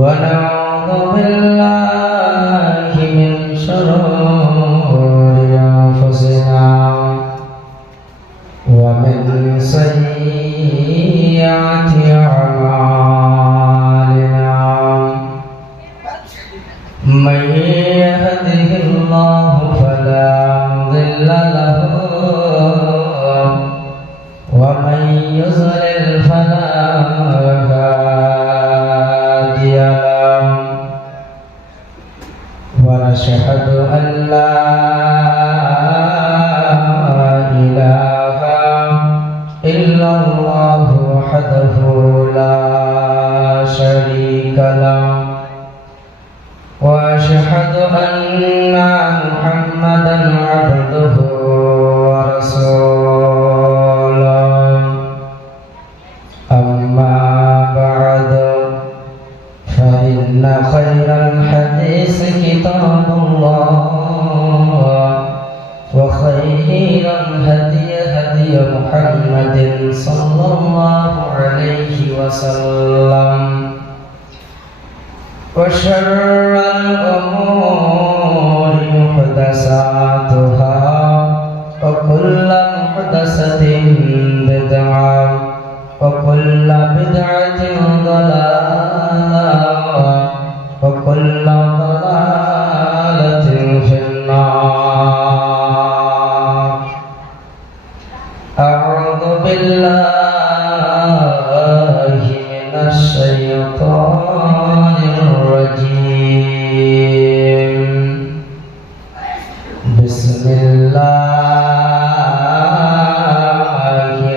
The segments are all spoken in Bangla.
ونعوذ بالله من شرور أنفسنا ومن سيئات أعمالنا من يهده الله فلا مضل له ومن يضلل فلا هادي له ونشهد أن لا إله إلا الله وحده لا شريك له وأشهد أن محمدا عبده ورسوله أما بعد فإن خير الحديث كتاب الله وخير الهدي هدي محمد صلى الله عليه وسلم وشر الأمور محدثاتها وكل محدثة بدعة وكل بدعة ضلالة وكل ضلالة في النار. أعوذ بالله من الشيطان الرجيم. بسم الله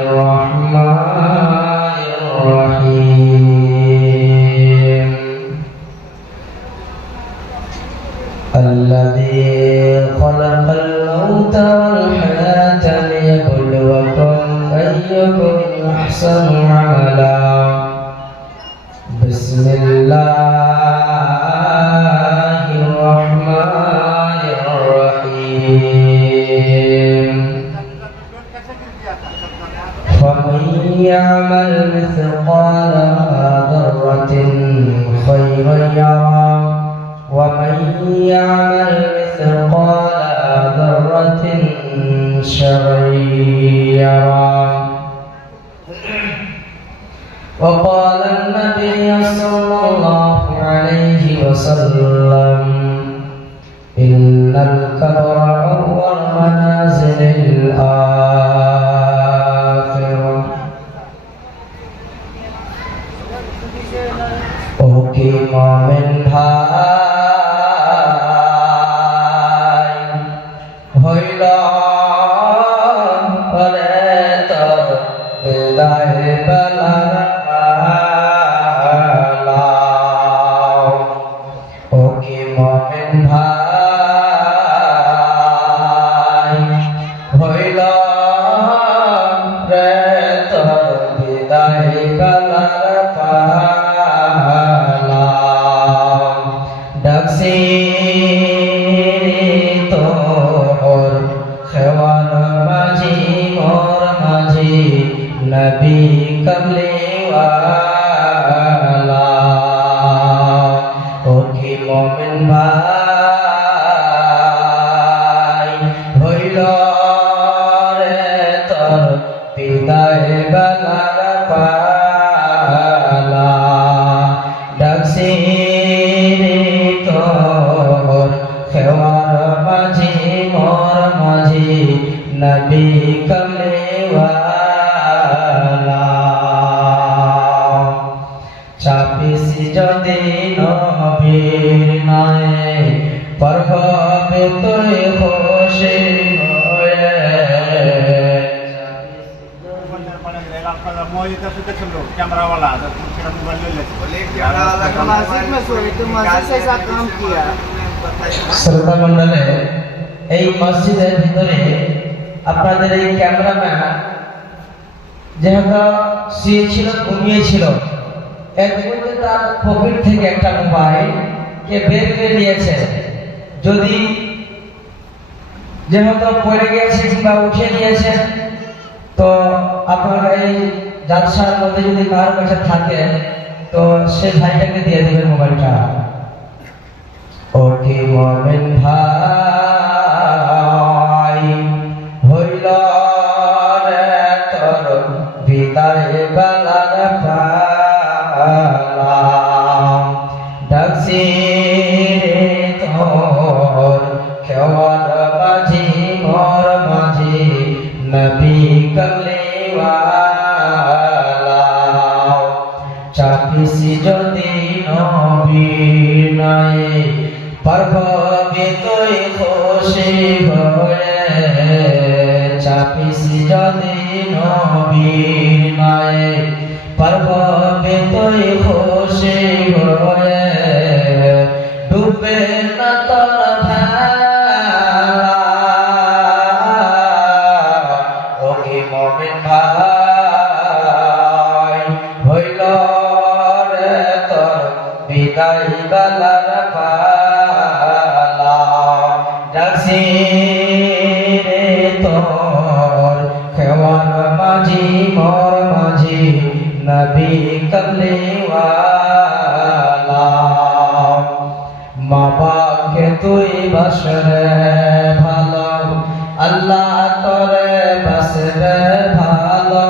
الرحمن الرحيم. الذي خلق الموت والحياة ليبلوكم أيكم أحسن عملا. بسم الله الرحمن الرحيم. فمن يعمل مثقال ذرة خيرا يره ومن يعمل مثقال ذرة شرا يره. وقال النبي صلى الله عليه وسلم إن الكبر أول منازل الآخرة. أقيم منها হইলা পরে তো বিদায় বেলার পালাও। ও কি মুমিন ভাই হইলা রে তো বিদায় বেলার পালাও। ডাকছি नबी कमले वाला। ओ की मोमिन भाई হইল রে তোর বিদায় বেলার পালা। ডাকছি তোর খেওয়ার মাঝি মোর মাঝি নবী কমলে চাপিসি যদি নবীর নয় পরবে তুই খুশি হয়ে। শ্রোতা মন্ডলে এই মসজিদের ভিতরে আপনাদের এই ক্যামেরাম্যান যেহেতু শুয়েছিল ঘুমিয়েছিল একদিকে তার পকেট থেকে একটা মোবাইল কে বের করে নিয়েছে। যদি যেহেতু পড়ে গিয়েছে কিংবা উঠে নিয়েছে তো আপনারা এই জালসার মধ্যে যদি কারোর কাছে থাকে তো সে ভাইটাকে দিয়ে দিবেন মোবাইলটা। ওকে মোমেন ভাই হইল রে তোর বিদায় বেলার পালা, ডাকছি রে তোর খেওয়ার মাঝি মোর মাঝি নবী কামলিওয়ালা। চাপিছি যদি নবীর নয় পারবে তুই খুশি হয়ে, চাপিছি যদি নবীর নয় পারবে তুই খুশি হয়ে, ডুবে না তোর ভেলা। ওকে মোমেন ভাই হইল রে তোর বিদায় বেলার পালা, ডাকছি রে তোর খেওয়ার মাঝি মোর মাঝি নবী কামলিওয়ালা। মা বাপকে তুই বাসরে ভালো, আল্লাহ তোরে বাসরে ভালো।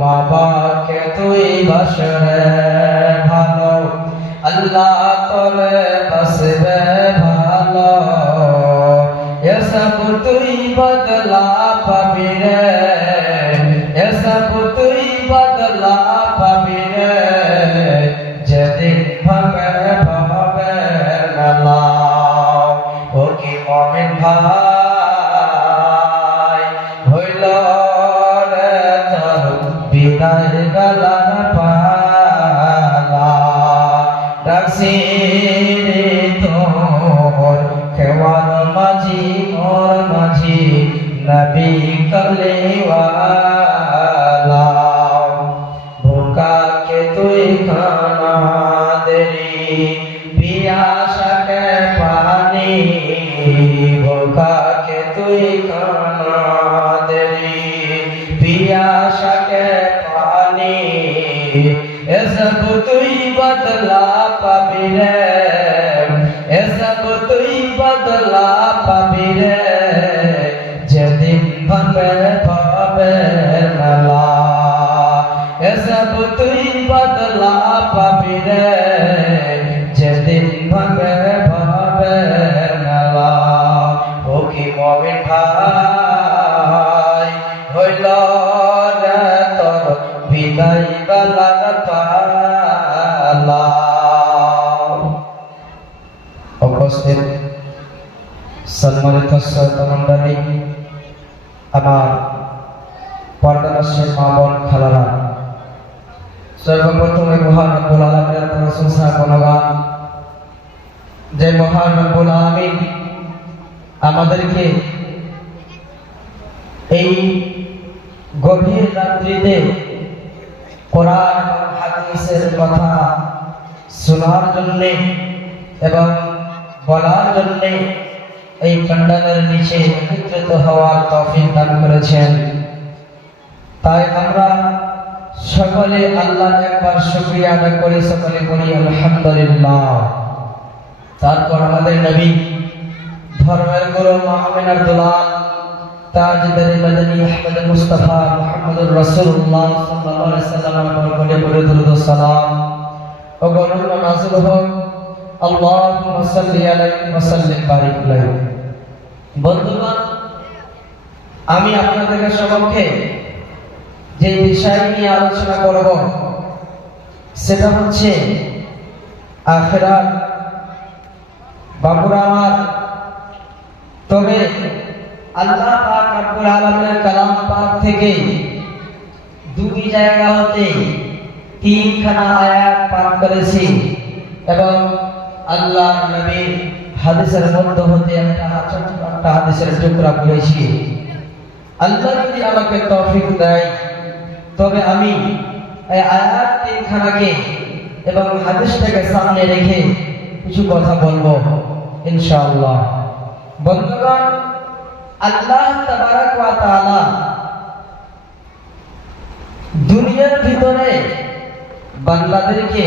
মা বাপকে তুই বাসরে ভালো, আল্লাহ তোরে বাসরে ভালো। এসব তুই বদলা পাবি রে, এসব তুই বদলা পাবি রে, যেদিন ভাবে ভাবে মেলা। ওকে মোমেন ভাই হইল রে তোর বিদায় বেলার পালা, ডাকছি রে তোর খেওয়ার মাঝি মোর মাঝি নবী কামলিওয়ালা। ভোকাকে তুই খানা দেরি পিয়াসাকে পানি, ভোকাকে তুই খানা দেরি পিয়াসাকে পানি। এসব তুই বদলা পাবি রে, এসব তুই বদলা পাবি রে, যেদিন ভাবে ভাবে মেলা। এসব তুই বদলা পাবি রে, যেদিন ভাবে ভাবে মেলা। ওকে মোমেন ভাই হইল রে তোর বিদায় বেলার পালা। উপস্থিত সম্মানিত শ্রোতা মণ্ডলী, আমার পর্দানশীল মা বোন খালারা, সর্বপ্রথমে মহান রব্বুল আলামিনের প্রশংসা গুণগান, যে মহান রব্বুল আলামিন আমাদেরকে এই গভীর রাত্রিতে কোরআন এবং হাদিসের কথা শোনার জন্য এবং বলার জন্য এই প্যান্ডেলের নিচে একত্রিত হওয়ার তৌফিক দান করেছেন। তাই আমরা সকলে আল্লাহর একবার শুকরিয়া আদায় করি, সকলে বলি আলহামদুলিল্লাহ। তারপর আমাদের নবী ধর্মের গুরু মুহাম্মদ আব্দুল্লাহ তাজদার মদনী আহমদ মুস্তাফা মুহাম্মদুর রাসূলুল্লাহ সাল্লাল্লাহু আলাইহি ওয়াসাল্লামের বরকতে পড়ে দরুদ ও সালাম ও গণনা নাযিল হোক। আল্লাহুম্মা সাল্লি আলাইহি ওয়া সাল্লিম বারিক আলাইহি। বন্ধুগণ, আমি আপনাদের সম্মুখে যে বিষয় নিয়ে আলোচনা করব সেটা হচ্ছে আখিরাত। বাবুরা আমার, তবে আল্লাহ পাক রব্বুল আলামিনের কালাম পাক থেকে দুই জায়গা হতে তিনখানা আয়াত পাঠ করেছি এবং আল্লাহর নবীর হাদিসের মধ্য হতে একটা হাদিসের টুকরা পড়েছি। আল্লাহ যদি আমাকে তৌফিক দেয় তবে আমি এই আয়াত তিনখানাকে এবং হাদিসটাকে সামনে রেখে কিছু কথা বলবো ইনশাআল্লাহ। বন্ধুগণ, আল্লাহ তাবারক ওয়া তাআলা দুনিয়ার ভিতরে বান্দাদেরকে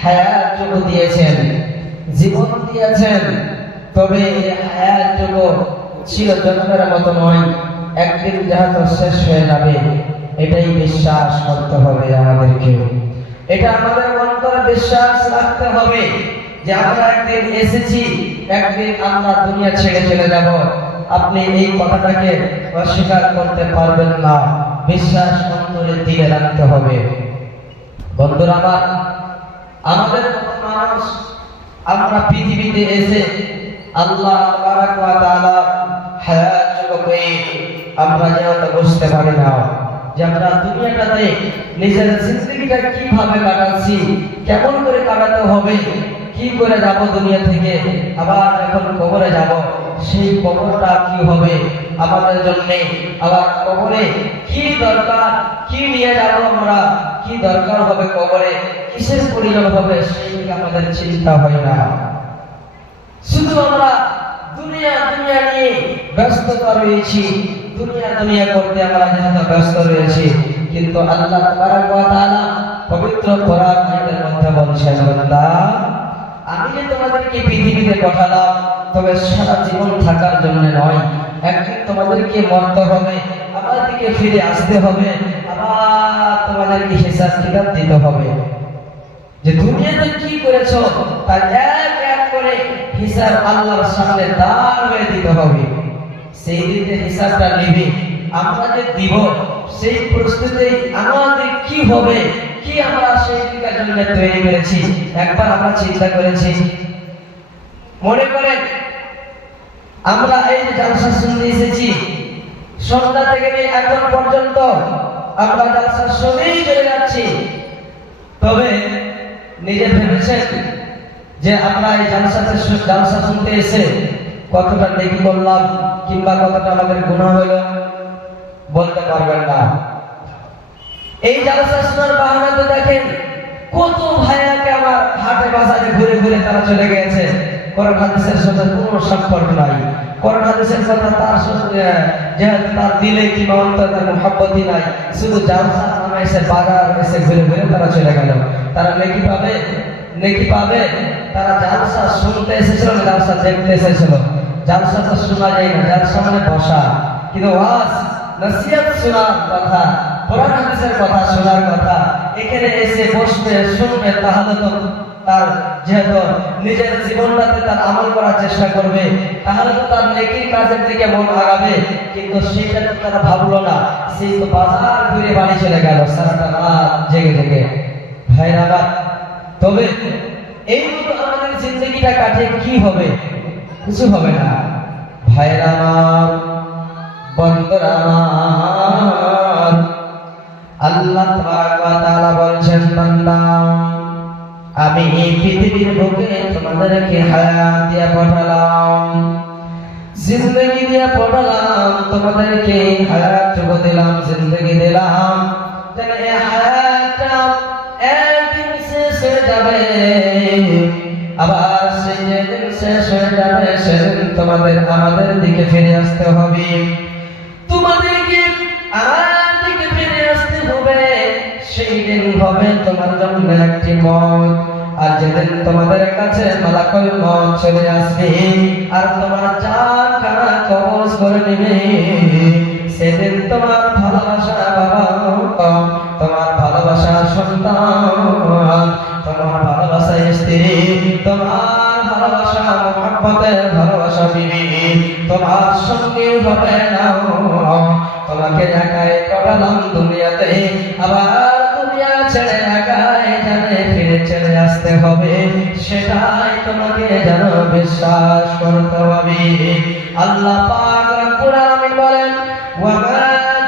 হায়াতটুকু দিয়েছেন, জীবন দিয়েছেন। তবে এই হায়াতটুকু চিরজন্মের মতো নয়, একদিন যাহা শেষ হয়ে যাবে, এটাই বিশ্বাস করতে হবে আমাদেরকে। এটা আমাদের অন্তরে বিশ্বাস রাখতে হবে যে আমরা একদিন এসেছি, একদিন আমরা দুনিয়া ছেড়ে চলে যাব। আপনি এই কথাটাকে অস্বীকার করতে পারবেন না, বিশ্বাস অন্তরে দিলে রাখতে হবে। বন্ধুরা আমার, আমাদের মতো মানুষ আমরা পৃথিবীতে এসে আল্লাহ তাবারক ওয়া তাআলা হায়াতটুকুকে আমরা যেন বুঝতে পারি না যে আমরা দুনিয়াটাতে নিজের জিন্দগিটা কিভাবে কাটাচ্ছি, কেমন করে কাটাতে হবে, কি করে যাব দুনিয়া থেকে, আবার যখন কবরে যাব সেই কবরটা কি হবে আমাদের জন্য, আবার কবরে কি দরকার, কি নিয়ে যাব আমরা, কি দরকার হবে কবরে, কিসের প্রয়োজন হবে, সেই আমাদের চিন্তা হয় না। শুধু আমরা দুনিয়া দুনিয়া নিয়ে ব্যস্ততা রয়েছি, দুনিয়া দুনিয়া করতে আমরা যেহেতু ব্যস্ত রয়েছি। কিন্তু আল্লাহ তাবারক ওয়া তাআলা পবিত্র কোরআনের মধ্যে বলছেন, বান্দা আমি যে তোমাদেরকে পৃথিবীতে পাঠালাম, তবে সারা জীবন থাকার জন্য নয়, একদিন তোমাদেরকে মরতে হবে, আমার দিকে ফিরে আসতে হবে, আবার তোমাদেরকে হিসাব কিতাব দিতে হবে। যে দুনিয়াতে কি করেছো তার এক এক করে হিসাব আল্লাহর সামনে দাঁড় হয়ে দিতে হবে। সেই দিনে হিসাবটা নেবে, আমরা যে দিব সেই প্রস্তুতি আমাদের কি হবে, কি আমরা সেই দিনের জন্য তৈরি করেছি, একবার আমরা চিন্তা করেছি? মনে করেন আমরা এই যে জালসা শুনতে এসেছি, সন্ধ্যা থেকে নিয়ে এখন পর্যন্ত আমরা জালসা শুনেই চলে যাচ্ছি। তবে নিজে ভেবেছেন যে আমরা এই জালসা শুনতে এসে কতটা নেকি করলাম কিংবা কতটা আমাদের গুনাহ হলো? বলতে পারবেন না। এই জালসা শোনার বাহানাতে দেখেন কত ভাইয়াকে আমার হাটে বাজারে ঘুরে ঘুরে তারা চলে গেছে, কোরআন হাদিসের সাথে কোনো সম্পর্ক নাই। কোরআন হাদিসের কথা তার সাথে যেহেতু তার দিলে কিংবা অন্তরে মুহাব্বতই নাই, শুধু জালসা নামে এসে বাজার এসে ঘুরে ঘুরে তারা চলে গেল। তারা নেকি পাবে? নেকি পাবে? তারা জালসা শুনতে এসেছিল না জালসা দেখতে এসেছিল? জালসা তো শোনা যায় না, জালসা মানে বসা, কিন্তু ওয়াজ নসিহত শোনার কথা, কোরআন হাদিসের কথা শোনার কথা, এখানে এসে বসবে শুনবে, তাহলে তো তার যেহেতু নিজের জীবনটাতে তার আমল করার চেষ্টা করবে, তাহলে তো তার নেকির কাজের দিকে মন আগাবে। কিন্তু সেটা তো তারা ভাবলো না, সেই তো বাজার ঘুরে বাড়ি চলে গেল সারাটা রাত জেগে জেগে। ভাইরা আমার, তবে এই মতো আমাদের জিন্দগিটা কাটে কি হবে? কিছু হবে না। ভাইরা আমার, বন্ধুরা আমার, আল্লাহ তাবারক ওয়া তাআলা বলছেন, বান্দা আমি এই পৃথিবীর বুকে তোমাদেরকে হায়াত দিয়ে পাঠালাম, জিন্দগি দিয়ে পাঠালাম, তোমাদেরকে হায়াত যোগ দিলাম, জিন্দগি দিলাম, যেন এই হায়াতটা একদিন শেষ হয়ে যাবে। আবার সেই যেদিন শেষ হয়ে যাবে সেদিন তোমাদের আমাদের দিকে ফিরে আসতে হবে, তোমাদেরকে আমার দিকে ফিরে আসতে হবে। সেই দিন হবে তোমার জন্য একটি মত, আর যেদিন তোমাদের কাছে মালাকুল মত চলে আসবে আর তোমার জান খানা কবজ করে নেবে, সেদিন তোমার ভালোবাসা বাবা, তোমার ভালোবাসা সন্তান, তোমার ভালোবাসা স্ত্রী, তোমার ভালোবাসা মুহাব্বতের ভালোবাসা বিবি তোমার সঙ্গে হবে না। তোমাকে একাই পাঠালাম দুনিয়াতে, আবার দুনিয়া ছেড়ে একাই জানে ফিরে চলে আসতে হবে, সেটাই তোমাকে যেন বিশ্বাস করতে হবে। আল্লাহ পাক রব্বুল আলামিন বলেন, ওয়া মা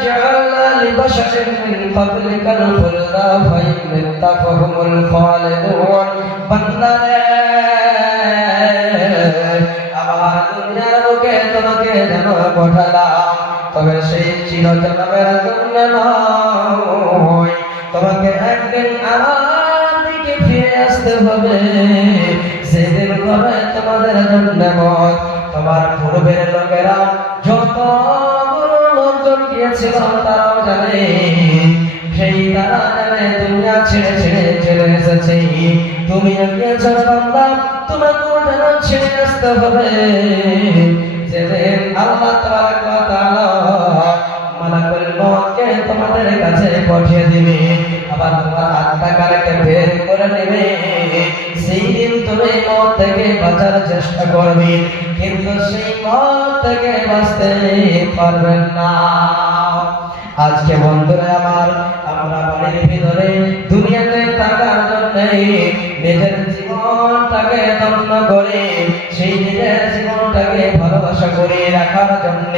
জাআলনা লিবাশারিন মিন ক্বাবলিকাল খুলদা ফাইন ইত্তাফাহুমুল খালিদুন। বান্দা আমার দুনিয়ার বুকে তোমাকে যেন পাঠালাম, তবে সেই চিরজন্মের জন্য নয়, তোমাকে একদিন আমার দিকে ফিরে আসতে হবে। সেদিন হবে তোমাদের জন্য মত। তোমার পূর্বের লোকেরা যত লোকজন গিয়েছিল তারাও জানে সেই তারা জানে দুনিয়া ছেড়ে ছেড়ে চলে এসেছে। তুমি গিয়েছো বান্দা, তোমাকে যেন ছেড়ে আসতে হবে। যেদিন আল্লাহ তাআলা মালাকুল মউতকে তোমাদের কাছে পাঠিয়ে দিবে, আবার তোমার আত্মাকে বের করে নেবে, সেই দিন তুমি মওত থেকে বাঁচার চেষ্টা করবে, কিন্তু সেই মওত থেকে বাঁচতে পারবেন না। আজকে বন্ধুরা আমার, আমরা বাড়ির ভিতরে দুনিয়াতে থাকার জন্য নিজের জীবনটাকে দম্ভ করে, সেই নিজের জীবনটাকে ভালোবাসা করে রাখার জন্য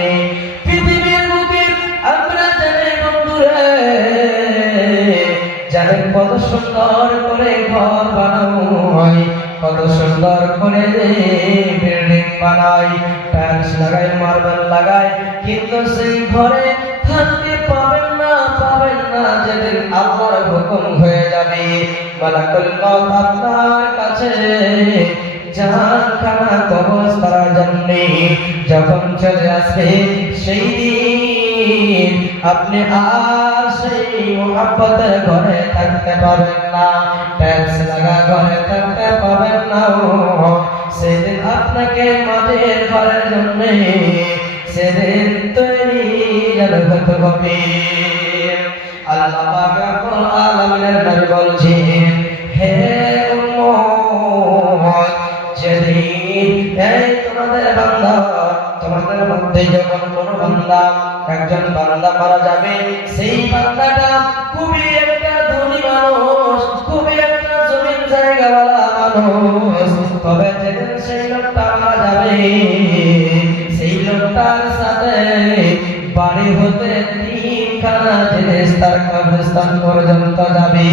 পৃথিবীর বুকে আমরা জানি বন্ধুরা, জানেন কত সুন্দর করে ঘর বানানো হয়, কত সুন্দর করে বিল্ডিং বানাই, টাইলস লাগাই, মার্বেল লাগাই, কিন্তু সেই ঘরে থাকতে পাবেন না, পাবেন না। যেদিন আল্লাহর হুকুম হয়ে যাবে, মালাকুল মউত আপনার কাছে জাহান্নামে কবজ করার জন্য যখন চলে আসবে, সেই দিন আপনি আর সেই মুহাব্বতের ঘরে থাকতে পাবেন না, টাইলস লাগা ঘরে থাকতে পাবেন না। সেদিন আপনাকে মাটির ঘরের জন্য সেদিন তৈরি হতে হবে। আল্লাহ পাক রব্বুল আলামিনের নবী বলছেন, হে উম্মত, যেদিন এই তোমাদের বান্দা, তোমাদের মধ্যে যখন কোনো বান্দা, একজন বান্দা মারা যাবে, সেই বান্দাটা খুবই একটা ধনী মানুষ, খুবই একটা জমিন জায়গাওয়ালা মানুষ, তবে যেদিন সেই লোকটা মারা যাবে, সেই লোকটার সাথে বাড়ি হতে 3খানা জিনিস তার কবরস্থান পর্যন্ত যাবে,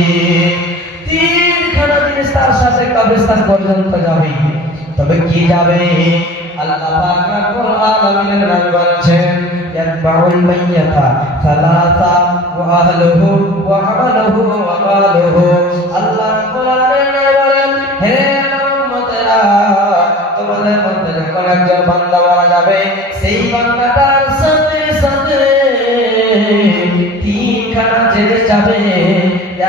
3খানা জিনিস তার সাথে কবরস্থান পর্যন্ত যাবে। তবে কি যাবে? আল্লাহ পাক রব্বুল আলামিনের নবী বলেছেন, ইয়াতবাউল মাইয়াতা সালাসা ওয়া আহলুহু ওয়া আমালুহু ওয়া মালুহু। আল্লাহ রাব্বুল আলামিন বলেন, হে উম্মতেরা, তোমাদের মধ্যে যখন একজন বান্দা মারা যাবে, সেই বান্দাটার সাথে সাথে 3খানা জিনিস যাবে।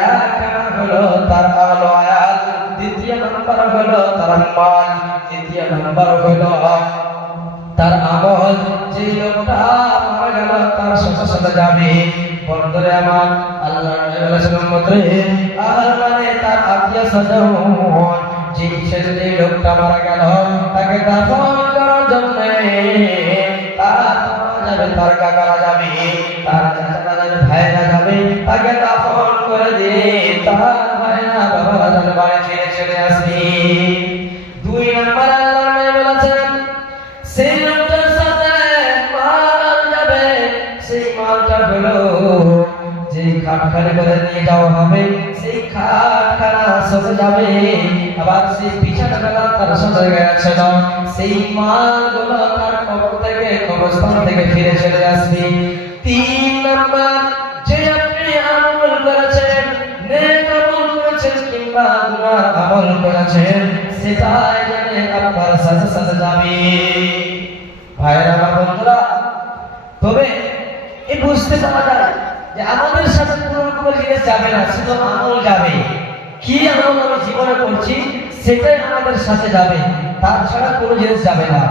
একখানা হলো তার আহল আয়াল, দ্বিতীয় নম্বর হলো তার মাল, তৃতীয় নম্বর হলো তার আমল। যে লোকটা মারা গেল তার সাথে সাথে যাবে। বন্ধুরে আমার, আল্লাহ মানে তার আত্মীয় স্বজন, যে লোকটা মারা গেল তাকে দাফন করার জন্য তার কাকারা যাবে, তার চাচারা যাবে, ভাইরা যাবে, তাকে দাফন করে দিয়ে তার ভাইরা বাবারা যাবে বাড়ি ফিরে চলে আসবে। 2 নম্বর আল্লাহ বলেছেন, সেই লোকটার সাথে মাল যাবে। সেই মালটা হলো যে খাটখানে করে নিয়ে যাওয়া হবে, সেই খাটখানা সবে যাবে। আবার সেই বিছানাটা তার সাথে গেছে না, সেই মালগুলো তার কবর থেকে, কবরস্থান থেকে ফিরে চলে আসবে। 3 নম্বর, যে আপনি আমল করেছেন, নেক আমল করেছেন কিংবা গুনাহ আমল করেছেন, সেটাই জানে আপনার সাথে সাথে যাবে। ভাইরা আমার, বন্ধুরা, তবে এই বুঝতে পারা যায় যে আমাদের সাথে কোনো রকমের জিনিস যাবে না, শুধু আমল যাবে। কি আমল আমি জীবনে করছি সেটাই আমাদের সাথে যাবে, তাছাড়া কোনো জিনিস যাবে না।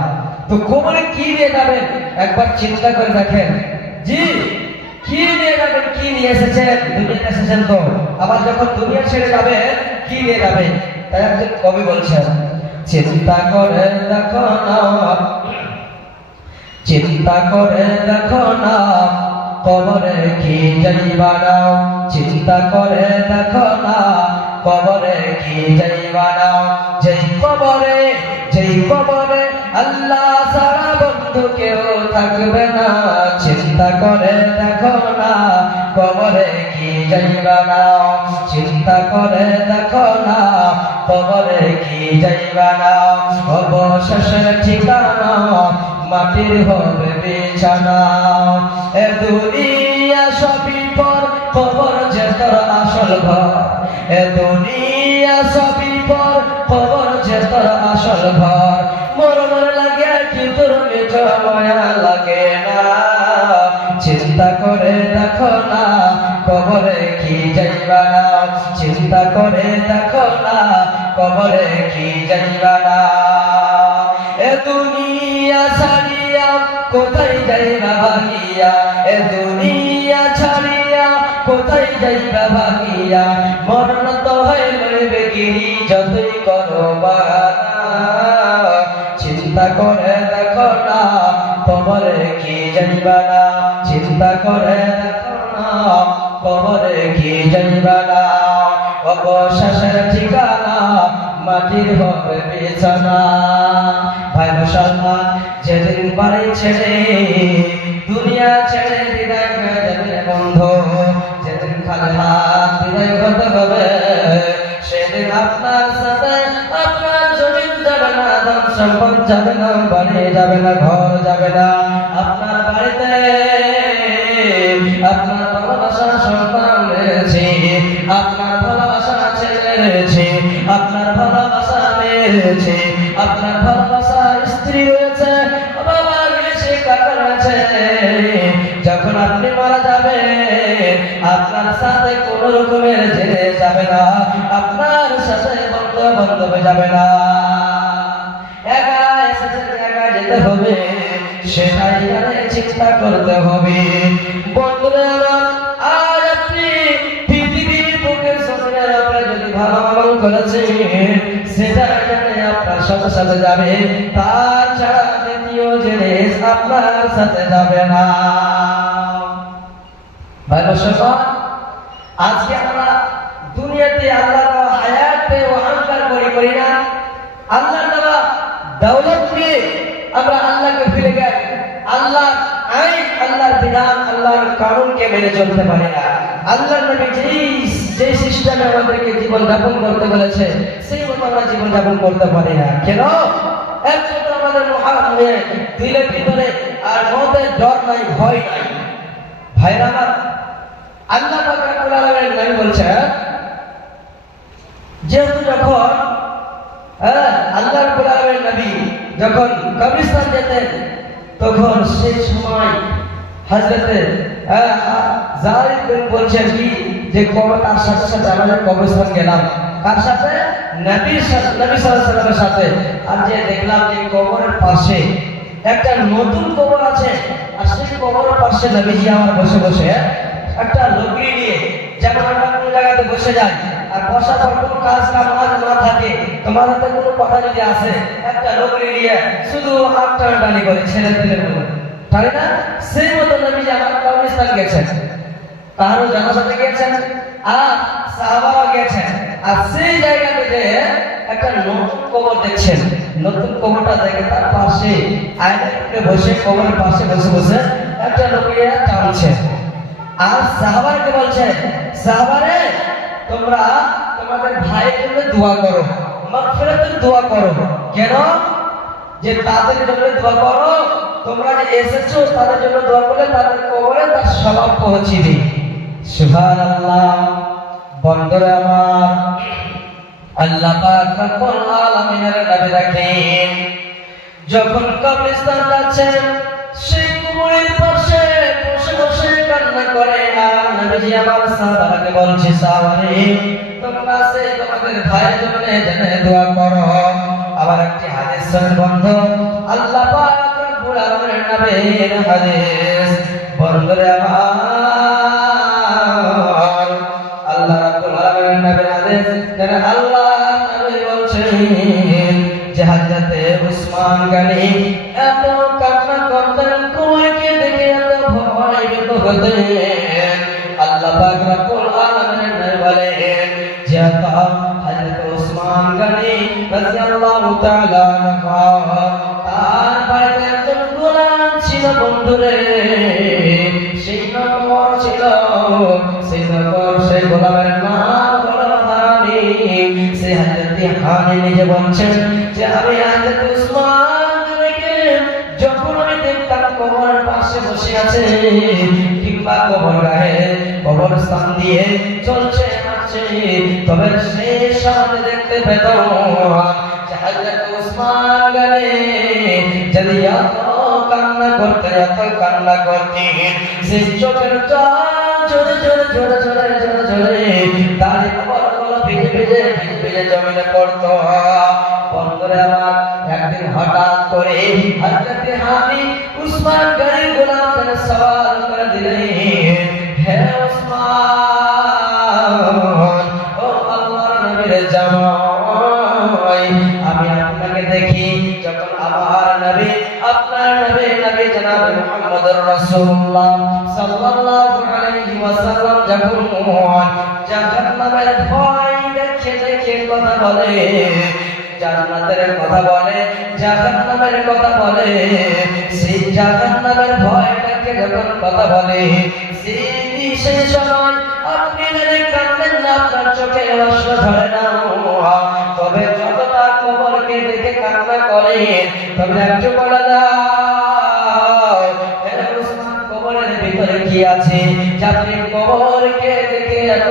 তো কবরে কি নিয়ে যাবেন একবার চিন্তা করে দেখেন। জি, কি নিয়ে যাবেন? কি নিয়ে এসেছেন? দুনিয়াতে এসেছেন তো, আবার যখন দুনিয়া ছেড়ে যাবেন কি নিয়ে যাবেন? তাই একজন কবি বলছেন, চিন্তা করে দেখো না, চিন্তা করে দেখো না, কবরে কি যাইবা না, চিন্তা করে দেখো না, কবরে কি যাইবা না। যেই কবরে আল্লাহ ছাড়া বন্ধু কেউ থাকবে না, চিন্তা করে দেখো না, কবরে কি যাইবা না, চিন্তা করে দেখো না, কবরে কি যাইবা না। অবশেষের ঠিকানা মাটির হবে বিছানা, এ দুনিয়া সবই পর, কবর যে তোর আসল ঘর। এ দুনিয়া সবই পর, কবর যে তোর আসল ঘর। মরণ লাগে কি তোর নিজ মায়া লাগে না, চিন্তা করে দেখো না, কবরে কি করে দেখো না কবরে কি যাইবা না এ দুনিয়া ছাড়িয়া কোথায় যাইবা ভাগিয়া এ দুনিয়া ছাড়িয়া কোথায় যাইবা ভাগিয়া মরণ তো হইবে গিরি যতই করো বাহানা চিন্তা করে দেখো না কবরে কি যাইবা না চিন্তা করে দেখো না কবরে কি যাইবা না অবশেষের ঠিকানা মাটির হবে বিছানা ভাই মুসলমান যেদিন বাড়ি ছেড়ে দুনিয়া ছেড়ে বিদায় হয়ে যাবে বন্ধু যেদিন খালি হাত বিদায় হতে হবে সেদিন আপনার সাথে আপনার জমিন যাবে না ধন সম্পদ যাবে না বাড়ি যাবে না ঘর যাবে না আপনার বাড়িতে আপনার ভালোবাসা সন্তান রয়েছে আপনার ভালোবাসা ছেলে রয়েছে আপনার ভালোবাসা মেয়ে রয়েছে আপনার ভালোবাসা স্ত্রী রয়েছে বাবা রয়েছে কাকা রয়েছে যখন আপনি মারা যাবেন আপনার সাথে কোন রকমের জেনে যাবে না আপনার সাথে বন্ধ হয়ে যাবে না একা এসেছেন একা যেতে হবে সেটাই চিন্তা করতে হবে বন্ধুরা আমার আজ আপনি পৃথিবীর বুকের জমিনের উপরে যদি ভালো আমল করেছেন সেটা জানে আপনার সাথে যাবে তার ছাড়া দ্বিতীয় জিনিস আপনার সাথে যাবে না ভাই মুসলমান আজকে আমরা দুনিয়াতে আল্লাহর হায়াতে অহংকার করি না আল্লাহর দেওয়া দৌলত নিয়ে আমরা আল্লাহকে ভুলে গেছি আল্লাহ আইন আল্লাহর বিধান আল্লাহর কানুনকে মেনে চলতে পারি না আল্লাহর নবী যে সিস্টেমে আমাদেরকে জীবন যাপন করতে বলেছে সেই মতো আমরা জীবন যাপন করতে পারি না কেন একমাত্র আমাদের দিলের ভিতরে আর মতের ডর নাই ভয় নাই ভাইরা আমার আল্লাহ পাক রব্বুল আলামিন নবী বলছে যেহেতু যখন আল্লাহ রব্বুল আলামিন নবী যখন কবরস্থান যেতেন তখন সেই সময় হযরতে যায়েদ বিন বলছেন কি যে কবর তার সাথে সাথে আমাদের কবরস্থান গেলাম কার সাথে নবী সাল্লাল্লাহু আলাইহি ওয়াসাল্লামের সাথে আর যে দেখলাম যে কবরের পাশে একটা নতুন কবর আছে আর সেই কবরের পাশে নবীজি আমার বসে বসে একটা লকড়ি নিয়ে যেমন আমরা কোন জায়গাতে বসে যাই আর বসার পর কোনো কাজ কাম না থাকে তোমার হাতে কোনো কথা যদি আসে একটা লকড়ি নিয়ে শুধু হাত টানাটানি করে ছেড়ে দিলে বলে তাই না সেই মতো নবীজি আমার কবরস্থান গেছেন তারও জানাজাতে গেছেন আর সাহাবারা গেছেন আর সেই জায়গাতে যে একটা নতুন কবর দেখছেন নতুন কবরটা দেখে তার পাশে আয়নাতে বসে কবরের পাশে বসে বসে একটা লকড়ি টানছে আর সাহাবাকে বলছে সাহাবারে তোমরা তোমাদের ভাইয়ের জন্য দোয়া করো মাগফিরাতের দোয়া করো কেন যে তাদের জন্য দোয়া করো তোমরা যে এসেছো তাদের জন্য দোয়া করলে তাদের কবরে তার সওয়াব পৌঁছবে সুবহানাল্লাহ বন্ধুরা আমার আল্লাহ পাক রব্বুল আলামিনের নবী দেখেন যখন কবরস্থান যাচ্ছেন সেই কবরের পাশে বসে বসে কান্না করে আর নবীজি আমার সাহাবাকে বলছে সাহাবারে তোমরা সে তোমাদের ভাইয়ের জন্য জেনে দোয়া করো আবার একটি হাদিস শোনেন বন্ধু আল্লাহ পাক রব্বুল আলামিনের নবীর হাদিস বন্ধুরা আমার আল্লাহ রাব্বুল আলামিনের নবীর হাদিস যেন আল্লাহ নবী বলছেন যে হযরতে উসমান গনি এত কান্না করতেন কোইকে দেখে এত ভয়ভীত হতেন আল্লাহ পাক রব্বুল আলামিন বলেন যে হযরত উসমান গনি রাদিয়াল্লাহু তাআলা তার বাড়িতে একজন গোলাম ছিল বন্ধুরে সেই নম্বর ছিল সেই গোলামের নাম হলো হানি সেই হযরত হানি নিজে বলছেন যে আমি হযরত উসমান গনিকে যখন আমি দেখতাম কবরের পাশে বসে আছে কিংবা কবর গায়ে কবরস্থান দিয়ে চলছে আছে তবে সেই সামনে দেখতে পেতাম যে হযরত উসমান গনি যদি এত কান্না করতেন সেই চোখের জল জোরে জোরে জোরে জোরে জোরে জোরে দাঁড়িয়ে কবর ভিজে জমিনে পড়তো। বন্ধুরা আমার, একদিন হঠাৎ করে হযরত হানি উসমান গাড়ি গোলাম সওয়াল করে দিলেন, হে উসমান, ও আল্লাহর নবীর জামাই, আমি আপনাকে দেখি যখন আমার নবী, আপনার নবী জনাব মুহাম্মদুর রাসূলুল্লাহ সাল্লাল্লাহু আলাইহি ওয়াসাল্লাম যখন জাহান্নামের ভয় দেখে কথা বলে, জান্নাতের কথা বলে, জাহান্নামের কথা বলে, সেই জাহান্নামের ভয় দেখে যখন কথা বলে, সেই সময় আপনি যদি কাঁদেন না, আপনার চোখে অশ্রু ঝরে না, তবে যতটা কবরকে দেখে কান্না করে, তবে একটু বলা যায় কবরের ভিতরে কি আছে, আপনি কবরকে দেখে এত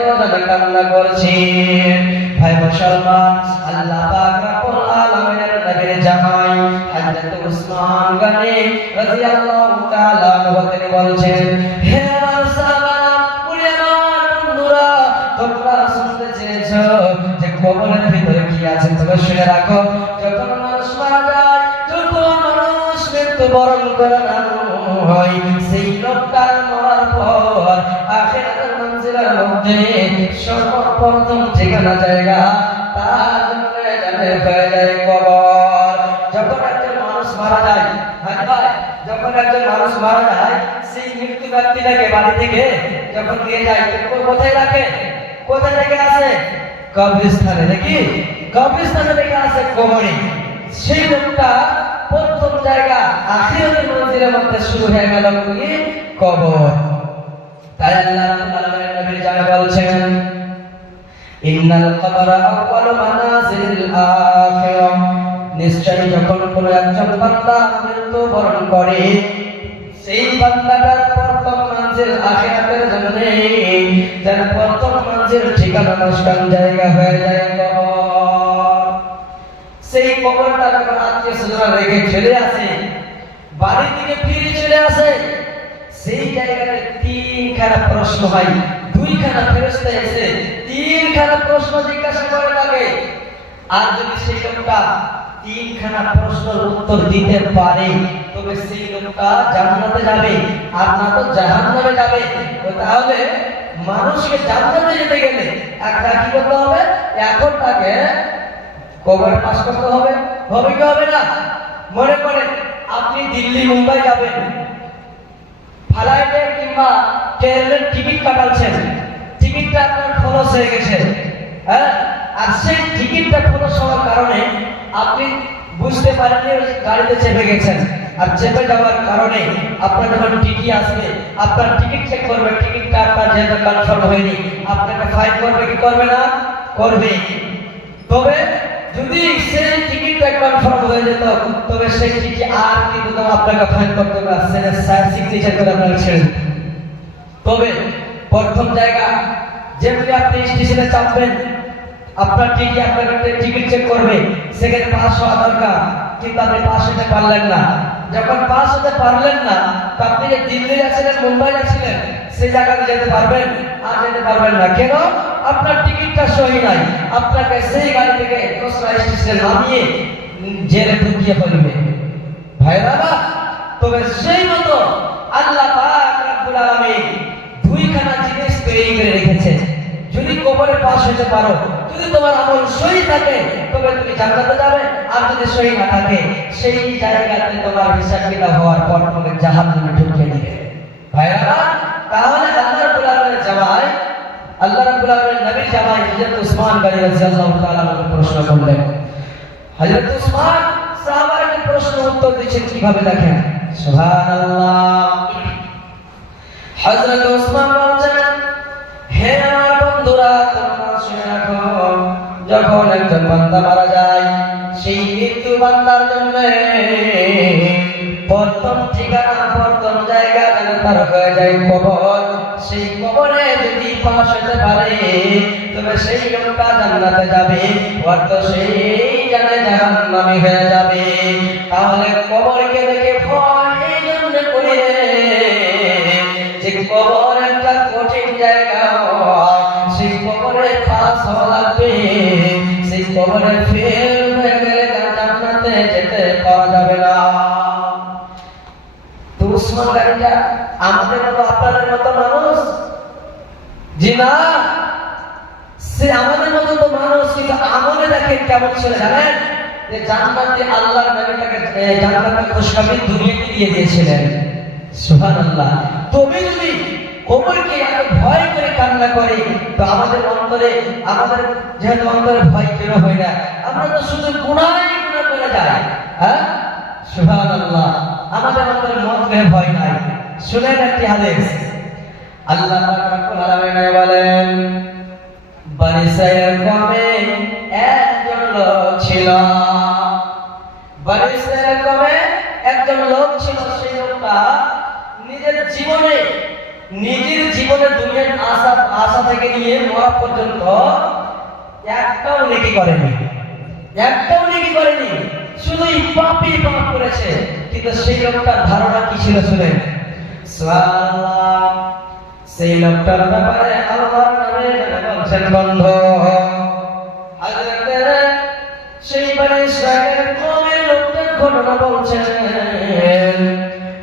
কান্না করছেন। ভাই মুসলমান, আল্লাহ পাক রব্বুল আলামিনের নবীর জামাই হযরত উসমান গনি রাদিয়াল্লাহু তাআলা আনহু তিনি বলছেন, হে আমার সাহাবারা, ওরে আমার বন্ধুরা, তোমরা শুনতে চেয়েছো যে কবরের ভিতরে কি আছে, তবে শুনে রাখো, যখন মানুষ মারা যায়, যখন মানুষ মৃত্যুবরণ করে না হয়, সেই লোকটার মরার পর আখিরাতের মঞ্জিলের মধ্যে সর্বপ্রথম ঠিকানা জায়গা তার জন্য জানে হয়ে যায় কবর। যখন একজন মানুষ মারা যায়, ভাই, যখন একজন মানুষ মারা যায়, সেই মৃত্যু ব্যক্তিটাকে বাড়ি থেকে যখন নিয়ে যায়, কোথায় রাখে? কোথায় রেখে আসে? কবরস্থানে, নাকি? কবরস্থানে রেখে আসে, কবরে। সেই লোকটা প্রথম জায়গা আখিরাতের মঞ্জিলের মধ্যে শুরু হয়ে গেল কি? কবর। তাই আল্লাহ রাব্বুল আলামিন নবীর জানা বলছেন, ইন্নাল কবরা আউয়ালু মানাজিলিল আখিরাহ, নিশ্চয়ই যখন কোনো একজন বান্দা মৃত্যুবরণ করে, সেই বান্দাটার প্রথম মঞ্জিল আখিরাতের জন্য, যার প্রথম মঞ্জিল ঠিকানা নস্কান জায়গা হয়ে যায় কবর। সেই কবরটা যখন আত্মীয়-স্বজনরা রেখে চলে আসে, বাড়ি থেকে ফিরে চলে আসে, সেই জায়গাতে তিনখানা প্রশ্ন হয়, দুইখানা ফেরেশতা এসে তিনখানা প্রশ্ন জিজ্ঞাসা করে থাকে। আর যদি সেই লোকটা তিনখানা প্রশ্নের উত্তর দিতে পারে, তবে সেই লোকটা জান্নাতে যাবে, আর না তো জাহান্নামে যাবে। তাহলে মানুষকে জান্নাতে যেতে গেলে একটা কি করতে হবে? এখন তাকে কবর পাস করতে হবে। হবে কি হবে না? মনে করেন আপনি দিল্লি মুম্বাই যাবেন, ফ্লাইটে কিংবা ট্রেনের টিকিট কাটাচ্ছেন, টিকিটটা আপনার খরচ হয়ে গেছে, হ্যাঁ, আর সেই টিকিটটা খরচ হওয়ার কারণে আপনি বুঝতে পারেননি গাড়িতে চেপে গেছেন, আর চেপে যাওয়ার কারণে আপনার যখন টিকিট আসবে, আপনার টিকিট চেক করবে, টিকিটটা আপনার যেহেতু কনফার্ম হয়নি, আপনাকে ফাইন করবে কি করবে না? করবে। তবে যদি সেই টিকিটটা কনফার্ম হয়ে যেত, তবে সেই টিকিট আর কিন্তু আপনাকে ফাইন করতে না, সেটা সিগনেচার করে আপনাকে ছেড়ে দিত। তবে প্রথম জায়গা যেমনি আপনি স্টেশনে চাপবেন, আপনার টিকিট, আপনার টিকিট চেক করবে, সেখানে পাস হওয়া দরকার, কিন্তু আপনি পাস হতে পারলেন না। যখন পাস হতে পারলেন না, তো আপনি যে দিল্লি যাচ্ছিলেন, মুম্বাই যাচ্ছিলেন, সেই জায়গাতে যেতে পারবেন? আর যেতে পারবেন না। কেন? আপনার টিকিটটা সহি নাই, আপনাকে সেই গাড়ি থেকে দোসরা স্টেশনে নামিয়ে জেলে ঢুকিয়ে ফেলবে। ভাইরা, তবে সেই মতো আল্লাহ পাক রব্বুল আলামিন দুইখানা জিনিস তৈরি করে রেখেছে। যদি কবরে পাস হতে পারো, যদি তোমার আমল সহি থাকে, তবে তুমি জান্নাতে যাবে, আর যদি সহি না থাকে, সেই জায়গাতে তোমার হিসাব কিতাব হওয়ার পর তোমাকে জাহান্নামে ঢুকিয়ে দিবে। ভাইরা, তাহলে আল্লাহ রাব্বুল আলামিনের জামাই, আল্লাহ রাব্বুল আলামিনের নবী জামাই হযরত উসমান গনি রাদিয়াল্লাহু তাআলা আনহু প্রশ্ন করলেন। হযরত উসমান সাহাবাকে প্রশ্ন উত্তর দিচ্ছেন কিভাবে, দেখেন। সুবহানাল্লাহ। হযরত উসমান বলেন, হে আমার বন্ধুরা, তোমরা শুনে রাখো, যখন একজন বান্দা মারা যায়, সেই মৃত্যু বান্দার জন্য প্রথম ঠিকানা, প্রথম জায়গা যেন তার হয়ে যায় কবর। সেই কবরে যদি পাস হতে পারে, তবে সেই লোকটা জান্নাতে যাবে, অর্থ সেই জানে জাহান্নামী হয়ে যাবে। তাহলে কবরকে দেখে ভয় এই জন্য করে যে কবর একটা কঠিন জায়গা, সেই কবরে পাস হওয়া লাগবে, কবরে ফেল হয়ে গেলে জান্নাতে যেতে পারা যাবে না। তো উসমান গানিটা আমাদের মতো আপনাদের মতো মানুষ? জি না, সে আমাদের মতো তো মানুষ, কিন্তু আমলে দেখেন কেমন ছিল জানেন? যে জান্নাতে আল্লাহর নবীটাকে জান্নাতের খুশখবরি দুনিয়াতে দিয়ে দিয়েছিলেন। সুবহানাল্লাহ। তবে যদি কবরকে এত ভয় করে কান্না করে, তো আমাদের অন্তরে, আমাদের যেহেতু অন্তরে ভয় কেন হয় না, আমরা তো শুধু গুনাহই গুনাহ করে যাই। হ্যাঁ, সুবহানাল্লাহ। আমাদের অন্তরে মনে ভয় নাই। শুনেন একটি হাদিস, আল্লাহ পাক রব্বুল আলামিন বলেন, বনি ইসরাঈলের কওমে একজন লোক ছিল। বনি ইসরাঈলের কওমে একজন লোক ছিল, সেই লোকটা নিজের জীবনে দুনিয়ার আশা থেকে নিয়ে মরা পর্যন্ত একটাও নেকি করেনি, শুধুই পাপই পাপ করেছে। কিন্তু সেই লোকটার ধারণা কি ছিল শুনেন। সুবহানাল্লাহ। সেই লোকটার ব্যাপারে আল্লাহর নবী বলছেন, বন্ধু হযরতের সেই বনি ইসরাঈলের কওমের লোকটার ঘটনা বলছেন,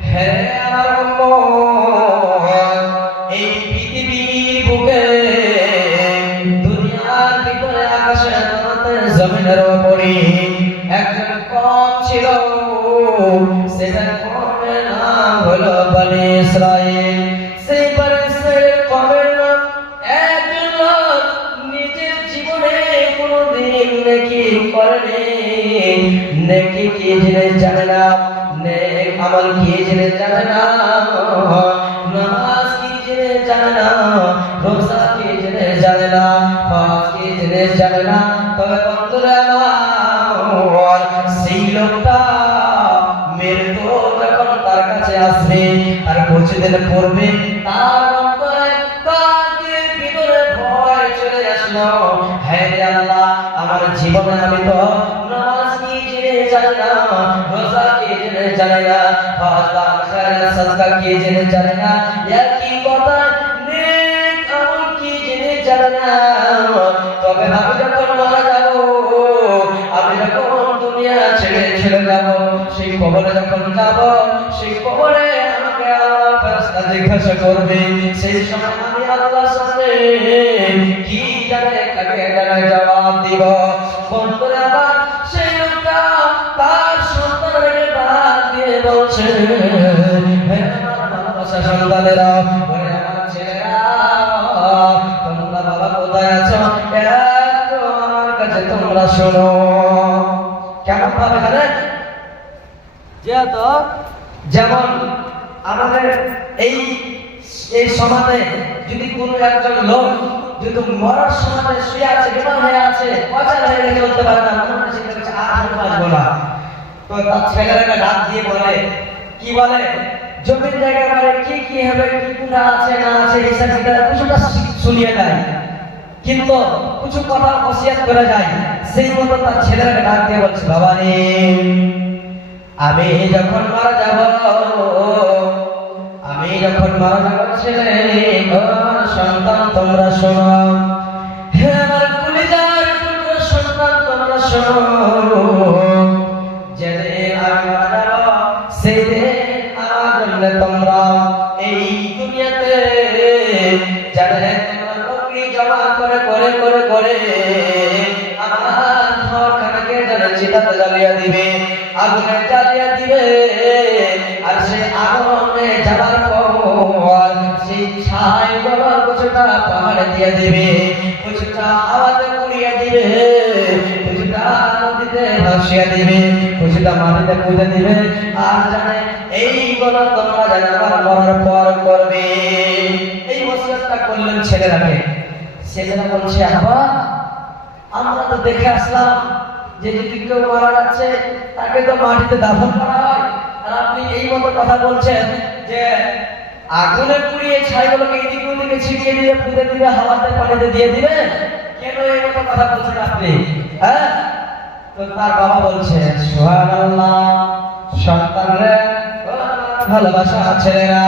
হে আমার উম্মত, এই পৃথিবীর বুকে দুনিয়ার ভিতরে আকাশে জমিনের উপরে একজন কওম ছিল, সেটা কওমের নাম হলো বনি ইসরাঈল। সেই বনি ইসরাঈলের কওমের নাম একজন লোক নিজের জীবনে কোনোদিন নেকি করেনি, নেকি কি জিনিস জানে না, নেক আমল কি জিনিস জানে না, নামাজ কি জিনিস জানে না, রোজা কি জিনিস জানে না, হজ কি জিনিস জানে না। তবে বন্ধুরা আমার, সেই লোকটা মৃত্যু যখন তার কাছে আসবে, আর কিছুদিন পূর্বে তার অন্তরে কাজের ভিতরে ভয় চলে আসলো, হে আল্লাহ, আমার জীবনে আমি তো নামাজ কি জিনিস জানি না, রোজা কি জিনিস জানি না, হজ সাদকা কি জিনিস জানি না, একই কথা নেক আমল কি জিনিস জানি না। তবে আমি যখন মারা যাব, আমি যখন দুনিয়া ছেড়ে যাব, সেই কবরে যখন যাব, সেই কবরে আমাকে আল্লাহ ফেরেশতা জিজ্ঞাসা করবে, সেই সময় আমি আল্লাহর সামনে কি জানে কাকে জানে জবাব দিব। বন্ধুরা আমার, সেই লোকটা তার সন্তানকে ডাক দিয়ে বলছে, হে আমার ভালোবাসা সন্তানেরা, হে আমার ছেলেরা, তোমরা বাবা কোথায় আছো? একটু আমার কাছে তোমরা শোনো। কেমন ভাবে জানেন? যেমন আমাদের এই সমাজে যদি কোনো একজন লোক যদি মরার সময় শুয়ে আছে, বিমান হয়ে আছে, অচল হয়ে গেছে, চলতে পারে না, মনে হচ্ছে আর বাঁচবো না, তো তার ছেলেরা ডাক দিয়ে বলে, কি বলে, জমির জায়গায় বলে কি কি হবে, কি গুণা আছে না আছে, হিসাব কিতাব কিছুটা শুনিয়ে দেয়, কিন্তু কিছু কথা ওসিয়াত করে যায়। সেই মতো তার ছেলেরা ডাক দিয়ে বলছে, বাবা রে, আমি যখন মারা যাব ছেলে, আমার সন্তান তোমরা শোনো, হে আমার কলিজার টুকরো সন্তান তোমরা শোনো, যেদিন আমি মারা যাব, সেই দিন আমার জন্য তোমরা এই দুনিয়াতে যাদের তোমরা নকরি জমা করে করে করে করে আমার ঘরখানাকে যারা চিতাতে জ্বালিয়ে দিবে, আগুনে জ্বালিয়ে দিবে, আর সেই আগুনে জ্বালার পর সেই ছাই গলার কিছুটা পাহাড়ে দিয়ে দিবে, কিছুটা হাওয়াতে উড়িয়ে দিবে, কিছুটা নদীতে ভাসিয়ে দিবে, কিছুটা মাটিতে পুঁতে দিবে, আর জানে এইগুলো তোমরা জানে আমার মরার পর করবে। এই ওসিয়তটা করলেন ছেলেরাকে। ছেলেরা বলছে, আব্বা, আমরা তো দেখে আসলাম যে যদি কেউ মারা যাচ্ছে তাকে তো মাটিতে দাফন করা হয়, আর আপনি এই মতো কথা বলছেন যে আগুনে পুড়িয়ে ছাইগুলোকে এদিক ওদিকে ছিটিয়ে দিয়ে পুঁতে দিবে, হাওয়াতে পানিতে দিয়ে দিবে, কেন এই মতো কথা বলছেন আপনি? হ্যাঁ, তো তার বাবা বলছে, সুবহানাল্লাহ, সন্তানরা, ভালোবাসা ছেলেরা,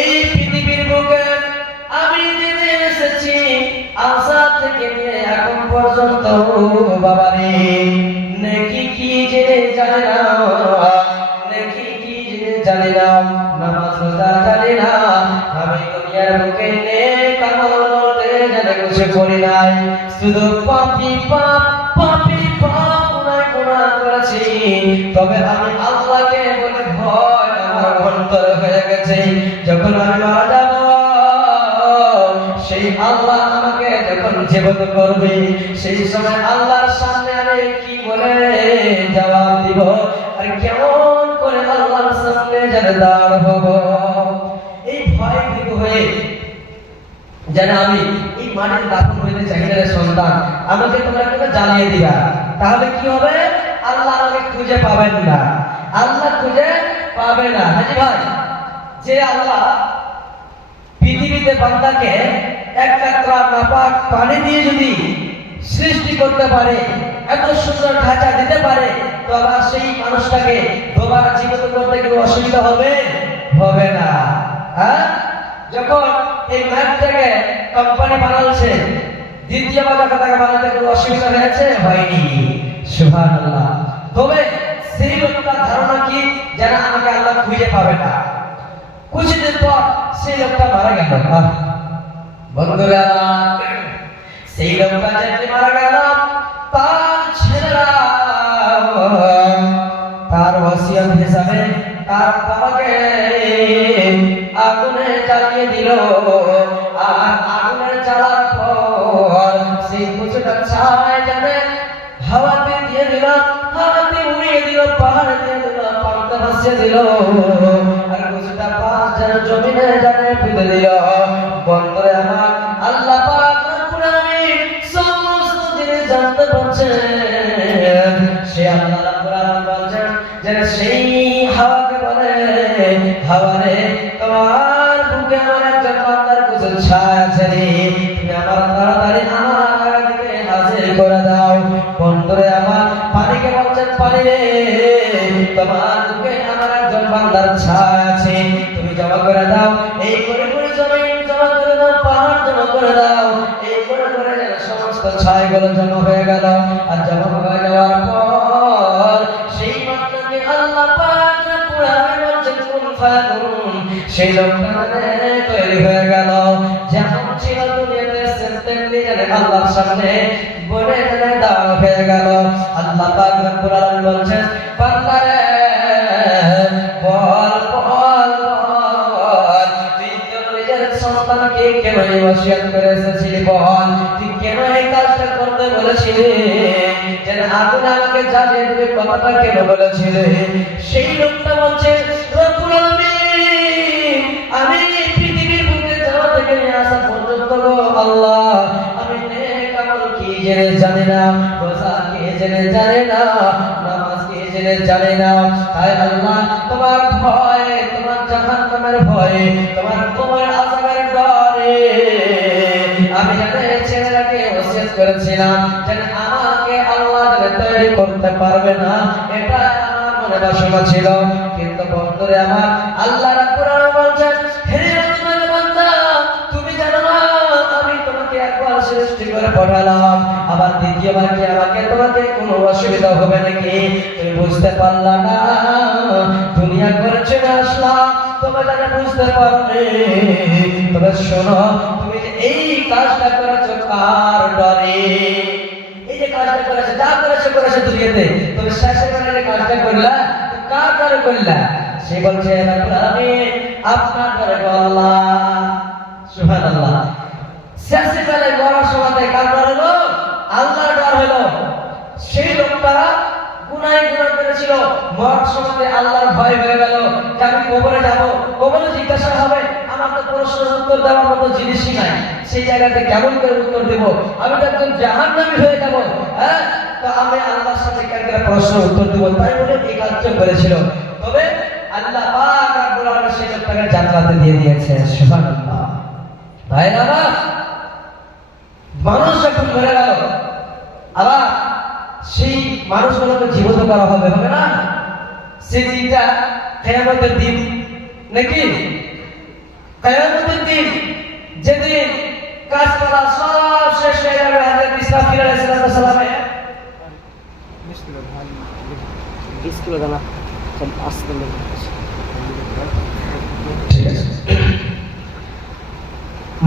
এই পৃথিবীর বুকে আমি দিনে এসেছি আশা থেকে নিয়ে এখন পর্যন্ত বাবারে, নেকি কি জেনে জানে না, নেকি কি জেনে জানে না, নামাজ রোজা জানে না, আমি দুনিয়ার বুকে নেক আমল করতে জানে কিছু করি নাই, শুধু পাপী পাপ গুনাহ করেছি। তবে আমি আল্লাহকে বলে ভয় আমার অন্তরে হয়ে গেছে, যখন আমি মারা যাব সেই আল্লাহ আমাকে যখন জীবিত করবে, সেই সময় আল্লাহর সামনে আমি কি বলে জবাব দিব, আর কেমন করে আল্লাহর সামনে যেন দাঁড় হব। এই ভয় ভীত হয়ে যেন আমি এই মাটির দাফন হইতে চাই না, সন্তান আমাকে তোমরা কেন জ্বালিয়ে দিবা, তাহলে কি হবে? আল্লাহ আমাকে খুঁজে পাবেন না, আল্লাহ খুঁজে পাবে না। হাজি ভাই, যে আল্লাহ পৃথিবীতে বান্দাকে এক কাতরা নাপাক পানি দিয়ে যদি সৃষ্টি করতে পারে, এত সুন্দর ঢাকা দিতে পারে, তো আবার সেই মানুষটাকে দুবার জীবিত করতে কি অসুবিধা হবে? হবে না। হ্যাঁ, যখন এই ম্যাপটাকে কোম্পানি বানাচ্ছে, দ্বিতীয়বার যখন তাকে বানাতে কোনো অসুবিধা হয়েছে? হয়নি। সুবহানাল্লাহ। তবে সেই লোকটার ধারণা কি, যেন আমাকে আল্লাহ খুঁজে পাবে না। কিছুদিন পর সেই লোকটা মারা গেল। বন্ধুরা, সেই লোকটা যে মারা গেল, তার ছেলেরা তার ওসিয়ত হিসাবে তার বাবাকে আগুনে জ্বালিয়ে দিল, আর আগুনে জ্বালার পর সেই কিছুটা ছাই যাবে হাওয়াতে দিয়ে দিল, হাওয়াতে উড়িয়ে দিল, পাহাড়ে দিয়ে দিল, পানিতে ভাসিয়ে দিল, আর কিছুটা পাশ যেন জমিনে জানে পুঁতে দিল। বন্ধুরে আমার, আল্লাহ পাক রব্বুল আলামিন সমস্ত জিনিস জানতে পারছেন। সে আল্লাহ রব্বুল আলামিন বলছেন যেন সেই হাওয়াকে বলে, হাওয়ারে তোমার বুকে আমার একজন বান্দার কিছু ছায়া আছে রে, তুমি আমার তাড়াতাড়ি আমার দিকে হাজির করে দাও। বন্ধুরে আমার, পানিকে বলছেন পানি রে, তোমার বুকে আমার একজন বান্দার ছায়া আছে, তুমি জমা করে দাও। এই করে করে জমিন জমা করে দাও, পাহাড় জমা করে দাও, এই করে করে সমস্ত ছায়াগুলো জমা হয়ে গেল। আর জমা হয়ে যাওয়ার পর সেই বান্দাকে আল্লাহ পাক রব্বুল আলামিন বলছেন কুন ফায়াকুন, সেই লোকটা তৈরি হয়ে গেল। যেমন ছিল দুনিয়াতে তেমনি যেন আল্লাহর সামনে বলে দাঁড় হয়ে গেল। আল্লাহ পাক রব্বুল আলামিন বলছেন, বান্দারে বল বল বল, তুই তোর নিজের সন্তানকে কেন এই ওসিয়ত করে এসেছিলি? বল, তুই কেন এই কাজটা করতে বলেছিলি? যেন আগুন আমাকে জ্বালিয়ে দিবে, কথাটা কেন বলেছিলে? সেই লোকটা বলছে, রব্বুল আলামিন, আমি পৃথিবীর বুকে যাওয়া থেকে আসা পর্যন্ত গো আল্লাহ, আমি নেক আমল কি জেনে জানি না, রোজা কে জেনে জানি না, নামাজ কে জেনে জানি না। তাই আল্লাহ, তোমার ভয়ে, তোমার জাহান্নামের ভয়ে, তোমার কবর আযাবের ডরে আমি যাতে ছেলেটাকে ওসিয়ত করেছিলাম যেন আমাকে আল্লাহ তৈরি করতে পারবে না, এটা আমার মনে বাসনা ছিল। কিন্তু বন্ধুরে আমার, আল্লাহ রাব্বুল আলামিন বলছেন, হে আমার বান্দা, তুমি জানো না আমি তোমাকে একবার সৃষ্টি করে পাঠালাম, আবার দ্বিতীয়বার কি আমাকে তোমাকে কোনো অসুবিধা হবে নাকি? তুমি বুঝতে পারলা না? দুনিয়া করেছে না আসলাম, তোমরা যেন বুঝতে পারবে। তবে শোনো, তুমি যে এই কাজটা করেছো কার ডরে? এই যে কাজটা করেছে, যা করেছে দুনিয়াতে, তবে শেষে বেলায় কাজটা করলা কার ডরে করলা? সে বলছে, রব্বুল আলামিন, আপনার ডরে গো আল্লাহ। সুবহানাল্লাহ। শেষে বেলায় মরার সময় কার ডর হলো? আল্লাহর ডর হলো। সেই লোকটা গুনাহ করেছিল, মরার সময় আল্লাহর ভয় হয়ে গেল যে আমি কবরে যাব, কবরে জিজ্ঞাসা হবে, আমার তো প্রশ্নের উত্তর দেওয়ার মতো জিনিসই নাই, সেই জায়গাতে কেমন করে উত্তর দেব? আমি তো একজন জাহান্নামী হয়ে যাব। হ্যাঁ, তো আমি আল্লাহর সাথে কেন প্রশ্ন উত্তর দেব? তাই বলে এই কাজটা করেছিল। তবে আল্লাহ পাক রব্বুল আলামিন সেই লোকটাকে জান্নাতে দিয়ে দিয়েছে। সুবহানাল্লাহ। ভাইরা, মানুষ যখন মরে গেল, আবার সেই মানুষগুলোকে জীবিত করা হবে, হবে না? সেই দিনটা কিয়ামতের দিন নাকি? কিয়ামতের দিন, যেদিন গাছপালা সব শেষ হয়ে যাবে। হযরত ইসরাফিল আলাইহিস সালামে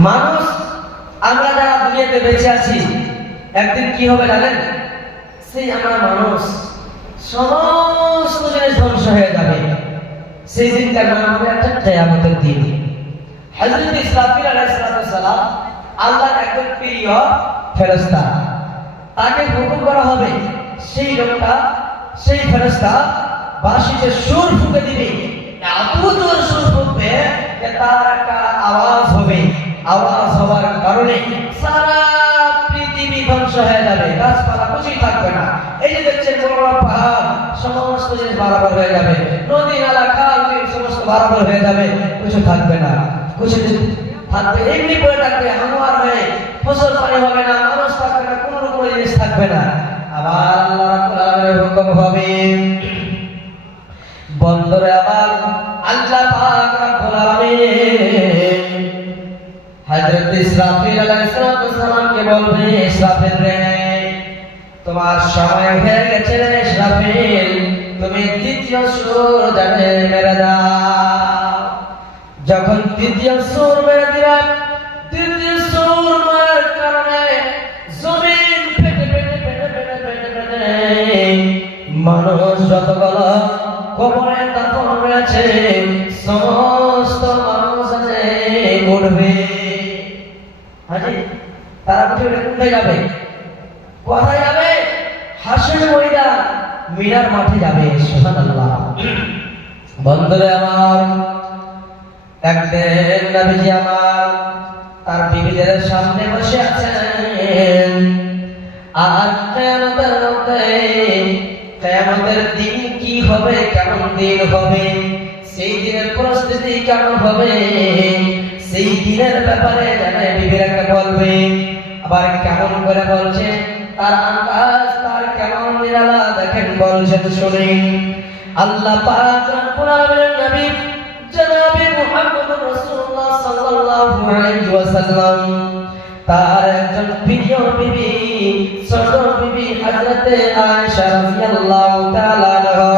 মানুষ, আমরা যারা দুনিয়াতে বেঁচে আছি, একদিন কি হবে জানেন? সেই আমরা মানুষ সমস্ত জিনিস ধ্বংস হয়ে যাবে। সেই দিনটার নাম হবে একটা কিয়ামতের দিন। হযরত ইসরাফিল আলাইহিস সালাম আল্লাহর একজন প্রিয় ফেরেশতা, তাকে হুকুম করা হবে সেই লোকটা, সেই ফেরেশতা বাঁশিতে সুর ফুঁকে দিবে। এত জোর সুর ফুঁকবে যে তার একটা আওয়াজ হবে। আওয়াজ হওয়ার কারণে সারা পৃথিবী ধ্বংস হয়ে যাবে, গাছপালা কিছুই থাকবে না। এই যে দেখছেন বড় বড় পাহাড়, সমস্ত জিনিস বরাবর হয়ে যাবে। নদী নালা খাল বিল সমস্ত বরাবর হয়ে যাবে, কিছু থাকবে না। কিছু থাকবে এমনি পড়ে থাকবে, হামুয়ার হয়ে ফসল পানি হবে না, মানুষ থাকবে না, কোনো রকম জিনিস থাকবে না। আবার আল্লাহ রাব্বুল আলামিনের হুকুম হবে, বন্দরে আবার আল্লাহ পাক রাব্বুল আলামিন হযরত ইসরাফিল আলাইহিস সালামকে বলবে, ইসরাফিল রে, তোমার সময় হয়ে গেছে রে ইসরাফিল, তুমি দ্বিতীয় সুর জানে মেরে দাও। যখন দ্বিতীয় সুর মেরে দিলাম, দ্বিতীয় সুর মারার কারণে জমিন ফেটে ফেটে ফেটে ফেটে ফেটে ফেটে মানুষ যতগুলো কবরে দাফন রয়েছে সমস্ত মানুষ আছে উঠবে। হাজি, তারা কোথায় যাবে? কোথায় যাবে? হাসরের ময়দান, মিনার মাঠে যাবে। সুবহানাল্লাহ। বন্ধুরা আমার, একদিন নবীজি আমার তার বিবিদের সামনে বসে আছেন, আর কিয়ামতের দিন কি হবে, কেমন দিন হবে, সেই দিনের পরিস্থিতি কেমন হবে, সেই দিনের ব্যাপারে জানে বিবিরাকে বলবে। আবার কেমন করে বলছে, তার আন্দাজ তার কেমন নিরালা দেখেন, বলছেন শুনেন। আল্লাহ পাক রব্বুল আলামিনের নবী জনাবে মুহাম্মদুর রাসূলুল্লাহ সাল্লাল্লাহু আলাইহি ওয়াসাল্লাম তার একজন প্রিয় বিবি, ছোট বিবি হযরত আয়েশা রাদিয়াল্লাহু তাআলা আনহা,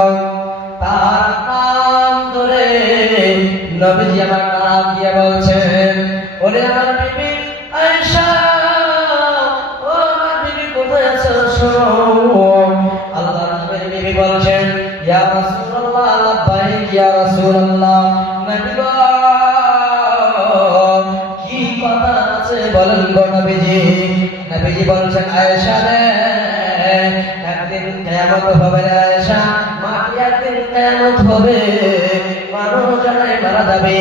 তার নাম ধরে নবীজি আমার নাম দিয়ে বলছেন, ওরে আমার বিবি আয়েশা, ও আমার বিবি কোথায় আছো শোনো। আল্লাহর নবীর বিবি বলছেন, ইয়া রাসূলুল্লাহ, লাব্বাইক ইয়া রাসূলুল্লাহ। নবী গো, কি কথা আছে বলেন গো নবীজি। নবীজি বলছেন, আয়েশা রে, একদিন কিয়ামত হবে রে আয়েশা, মাটি একদিন কিয়ামত হবে, মানুষ জানে মারা যাবে,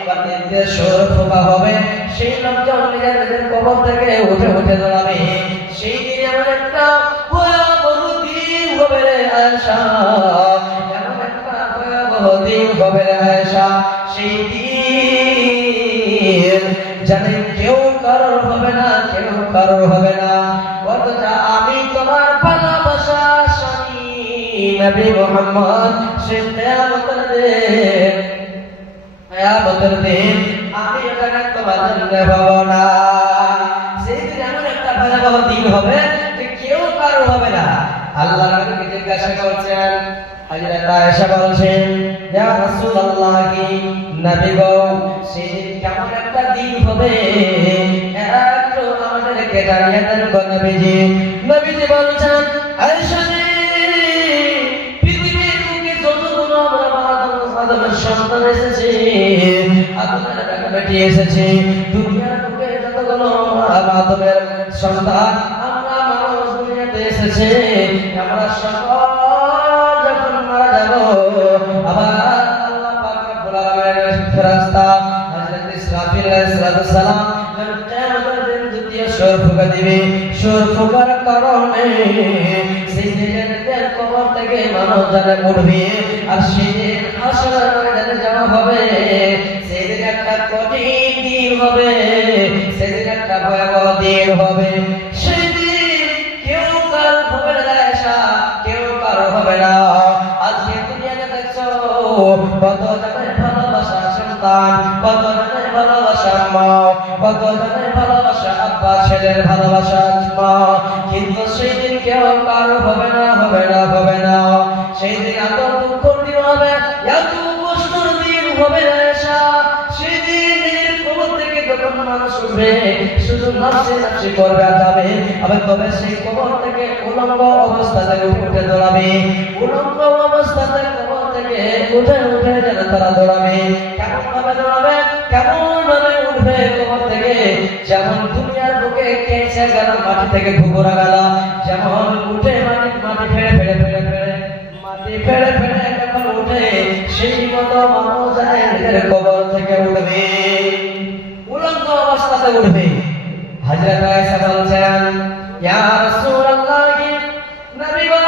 আবার দিতে সুর ফোঁকা হবে, সেই লোকজন নিজের নিজের কবর থেকে উঠে উঠে দাঁড়াবে। সেই দিনে এমন একটা ভয়াবহ দিন হবে রে আয়েশা, এমন একটা ভয়াবহ দিন হবে রে আয়েশা, সেই দিন জানে কেউ কারোর হবে না, কেউ কারোর হবে না, অথচ আমি তোমার ভালোবাসা স্বামী নবী মুহাম্মদ, সেই কিয়ামতের দিন আমি এটাকে তোমার জন্য পাবো না। সেই দিন এমন একটা ভয়াবহ দিন হবে যে কেউ কারো হবে না। আল্লাহ নবীকে জিজ্ঞাসা করছেন, হযরত আয়েশা বলছেন, ইয়া রাসূলুল্লাহ, নবী গো, সেই দিন কেমন একটা দিন হবে, একটু আমাদেরকে জানিয়ে দেন গো নবীজি। নবীজি বলছেন, আয়েশা রে, পৃথিবীর বুকে যতগুলো আদমের সন্তান এসেছে, আদমের বেটি এসেছে, দুনিয়ার বুকে যতগুলো আদমের সন্তান আমরা মানুষ দুনিয়াতে এসেছে, আমরা সকল যখন মারা যাব, আবার আল্লাহ পাক রব্বুল আলামিনের ফেরেশতা হযরত ইসরাফিল আলাইহিস সালাম কিয়ামতের দিন দ্বিতীয় সুর ফুঁকা দিবে। সুর ফুঁকার কারণে সেই নিজেদের কবর থেকে মানুষ যারা উঠবে, আর সেই দিন হাসরের ময়দানে জমা হবে, সেই দিন একটা কঠিন দিন হবে, সেই দিন একটা ভয়াবহ দিন হবে। সেই দিন কেউ কারো হবে না আয়েশা, কেউ কারো হবে না। আজকে দুনিয়াতে দেখছো কত জনের ভালোবাসা সন্তান, কত জনের ভালোবাসা ভালোবাসা মা, কত জনের ভালোবাসা আব্বা, ছেলের ভালোবাসা মা, কিন্তু সেই দিন কেউ কারো হবে না, হবে না, হবে না। সেই দিন এত দুঃখ দিন হবে, এত কষ্টর দিন হবে না। সেই দিন নিজের কবর থেকে যখন মানুষ উঠবে, শুধু নাচে নাচে করবে যাবে, আবার তবে সেই কবর থেকে উলঙ্গ অবস্থাতে উঠে দৌড়াবে, উলঙ্গ অবস্থাতে কবর থেকে উঠে উঠে যেন তারা দৌড়াবে। কেমন ভাবে দৌড়াবে, কেমন ভাবে উঠবে কবর থেকে? যেমন দুনিয়ার বুকে কেঁচে গেল, মাটি থেকে ঘুঘুরা গেল, যেমন উঠে মাটি ফেড়ে ফেড়ে ফেড়ে ফেড়ে মাটি ফেড়ে ফেড়ে যখন উঠে, সেই মতো মানুষ নিজের কবর থেকে উঠবে, উলঙ্গ অবস্থাতে উঠবে। হযরত আয়েশা বলছেন, ইয়া রাসূলুল্লাহ, নবী গো,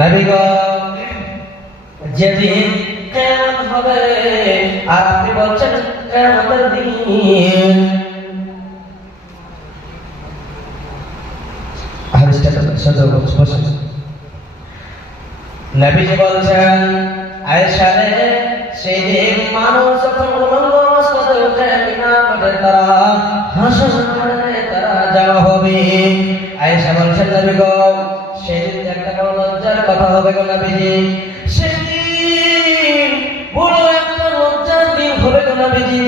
নবী গো, যেদিন কিয়ামত হবে আর আপনি বলছেন কিয়ামতের দিন, হাদিসটা শুধু বলছেন, নবীজি বলছেন, আয়েশা রে, সেই দিন মানুষ যখন উলঙ্গ অবস্থাতে উঠে কিয়ামতের তারা হাসরের ময়দানে তারা জমা হবে। আয়েশা বলছেন, নবী গো, সেদিন একটা বড় লজ্জার কথা হবে গো নবীজি, সেদিন বড় একটা লজ্জার দিন হবে গো নবীজি।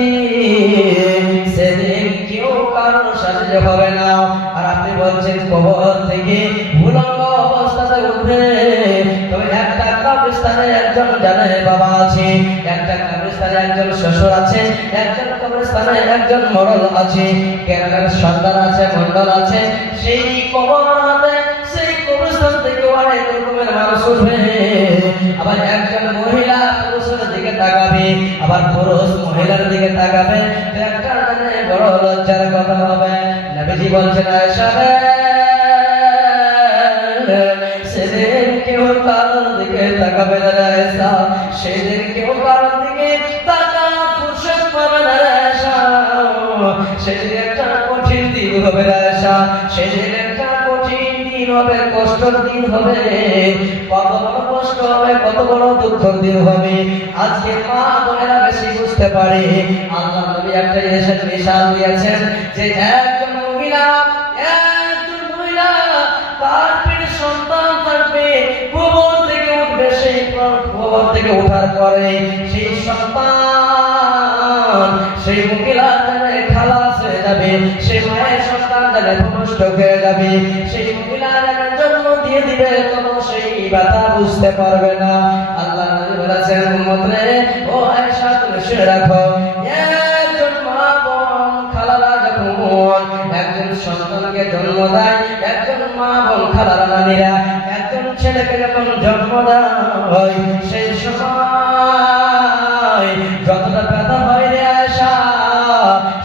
সেদিন কেউ কারোর সাহায্য হবে না, আর আপনি বলছেন কবর থেকে উলঙ্গ অবস্থাতে উঠবে। তবে একটা কবরস্থানে একজন জানে বাবা আছে, একটা কবরস্থানে একজন শ্বশুর আছে, একজন কবরস্থানে একজন মরল আছে, গ্রামের সন্তান আছে, মন্ডল আছে। সেই কবরে, সেই কবরস্থান থেকে অনেক রকমের মানুষ উঠবে। আবার একজন মহিলা পুরুষের দিকে তাকাবে, আবার পুরুষ মহিলার দিকে তাকাবে। একটা জানে বড় লজ্জার কথা হবে। নবীজি বলছেন, আয়েশা রে, সেদিন কেউ কারোর দিকে তাকাবে না রে আয়েশা, সেদিন কেউ কারোর দিকে তাকানোর ফুরসত পাবে না রে আয়েশা। সেদিন একটা কঠিন দিন হবে রে আয়েশা, সেদিন একটা কঠিন দিন হবে, কষ্টের দিন হবে। কত বড় কষ্ট হবে, কত বড় দুঃখের দিন হবে। আজকে মা বোনেরা বেশি বুঝতে পারে। আল্লাহ নবী একটা মিশাল দিয়েছেন যে একজন মহিলা তার পেটে সন্তান থাকবে, কবর থেকে উঠবে, সেই কবর থেকে ওঠার পরে সেই সন্তান, সেই মহিলা জানে খালাস হয়ে যাবে, সেই মায়ের সন্তান জানে নষ্ট হয়ে যাবে, সেই মহিলা জানে জন্ম দিয়ে দিবে, তখন সেই ব্যথা বুঝতে পারবে না। আল্লাহ নবী বলেছেন, উম্মত রে, ও আয়েশা, তুমি শুনে রাখো, একজন মা বোন খালারা যখন একজন সন্তানকে জন্ম দেয়, একজন মা বোন খালারা নানীরা একজন ছেলেকে যখন জন্ম দেয়, সেই সময় যতটা ব্যথা হয় রে আয়েশা,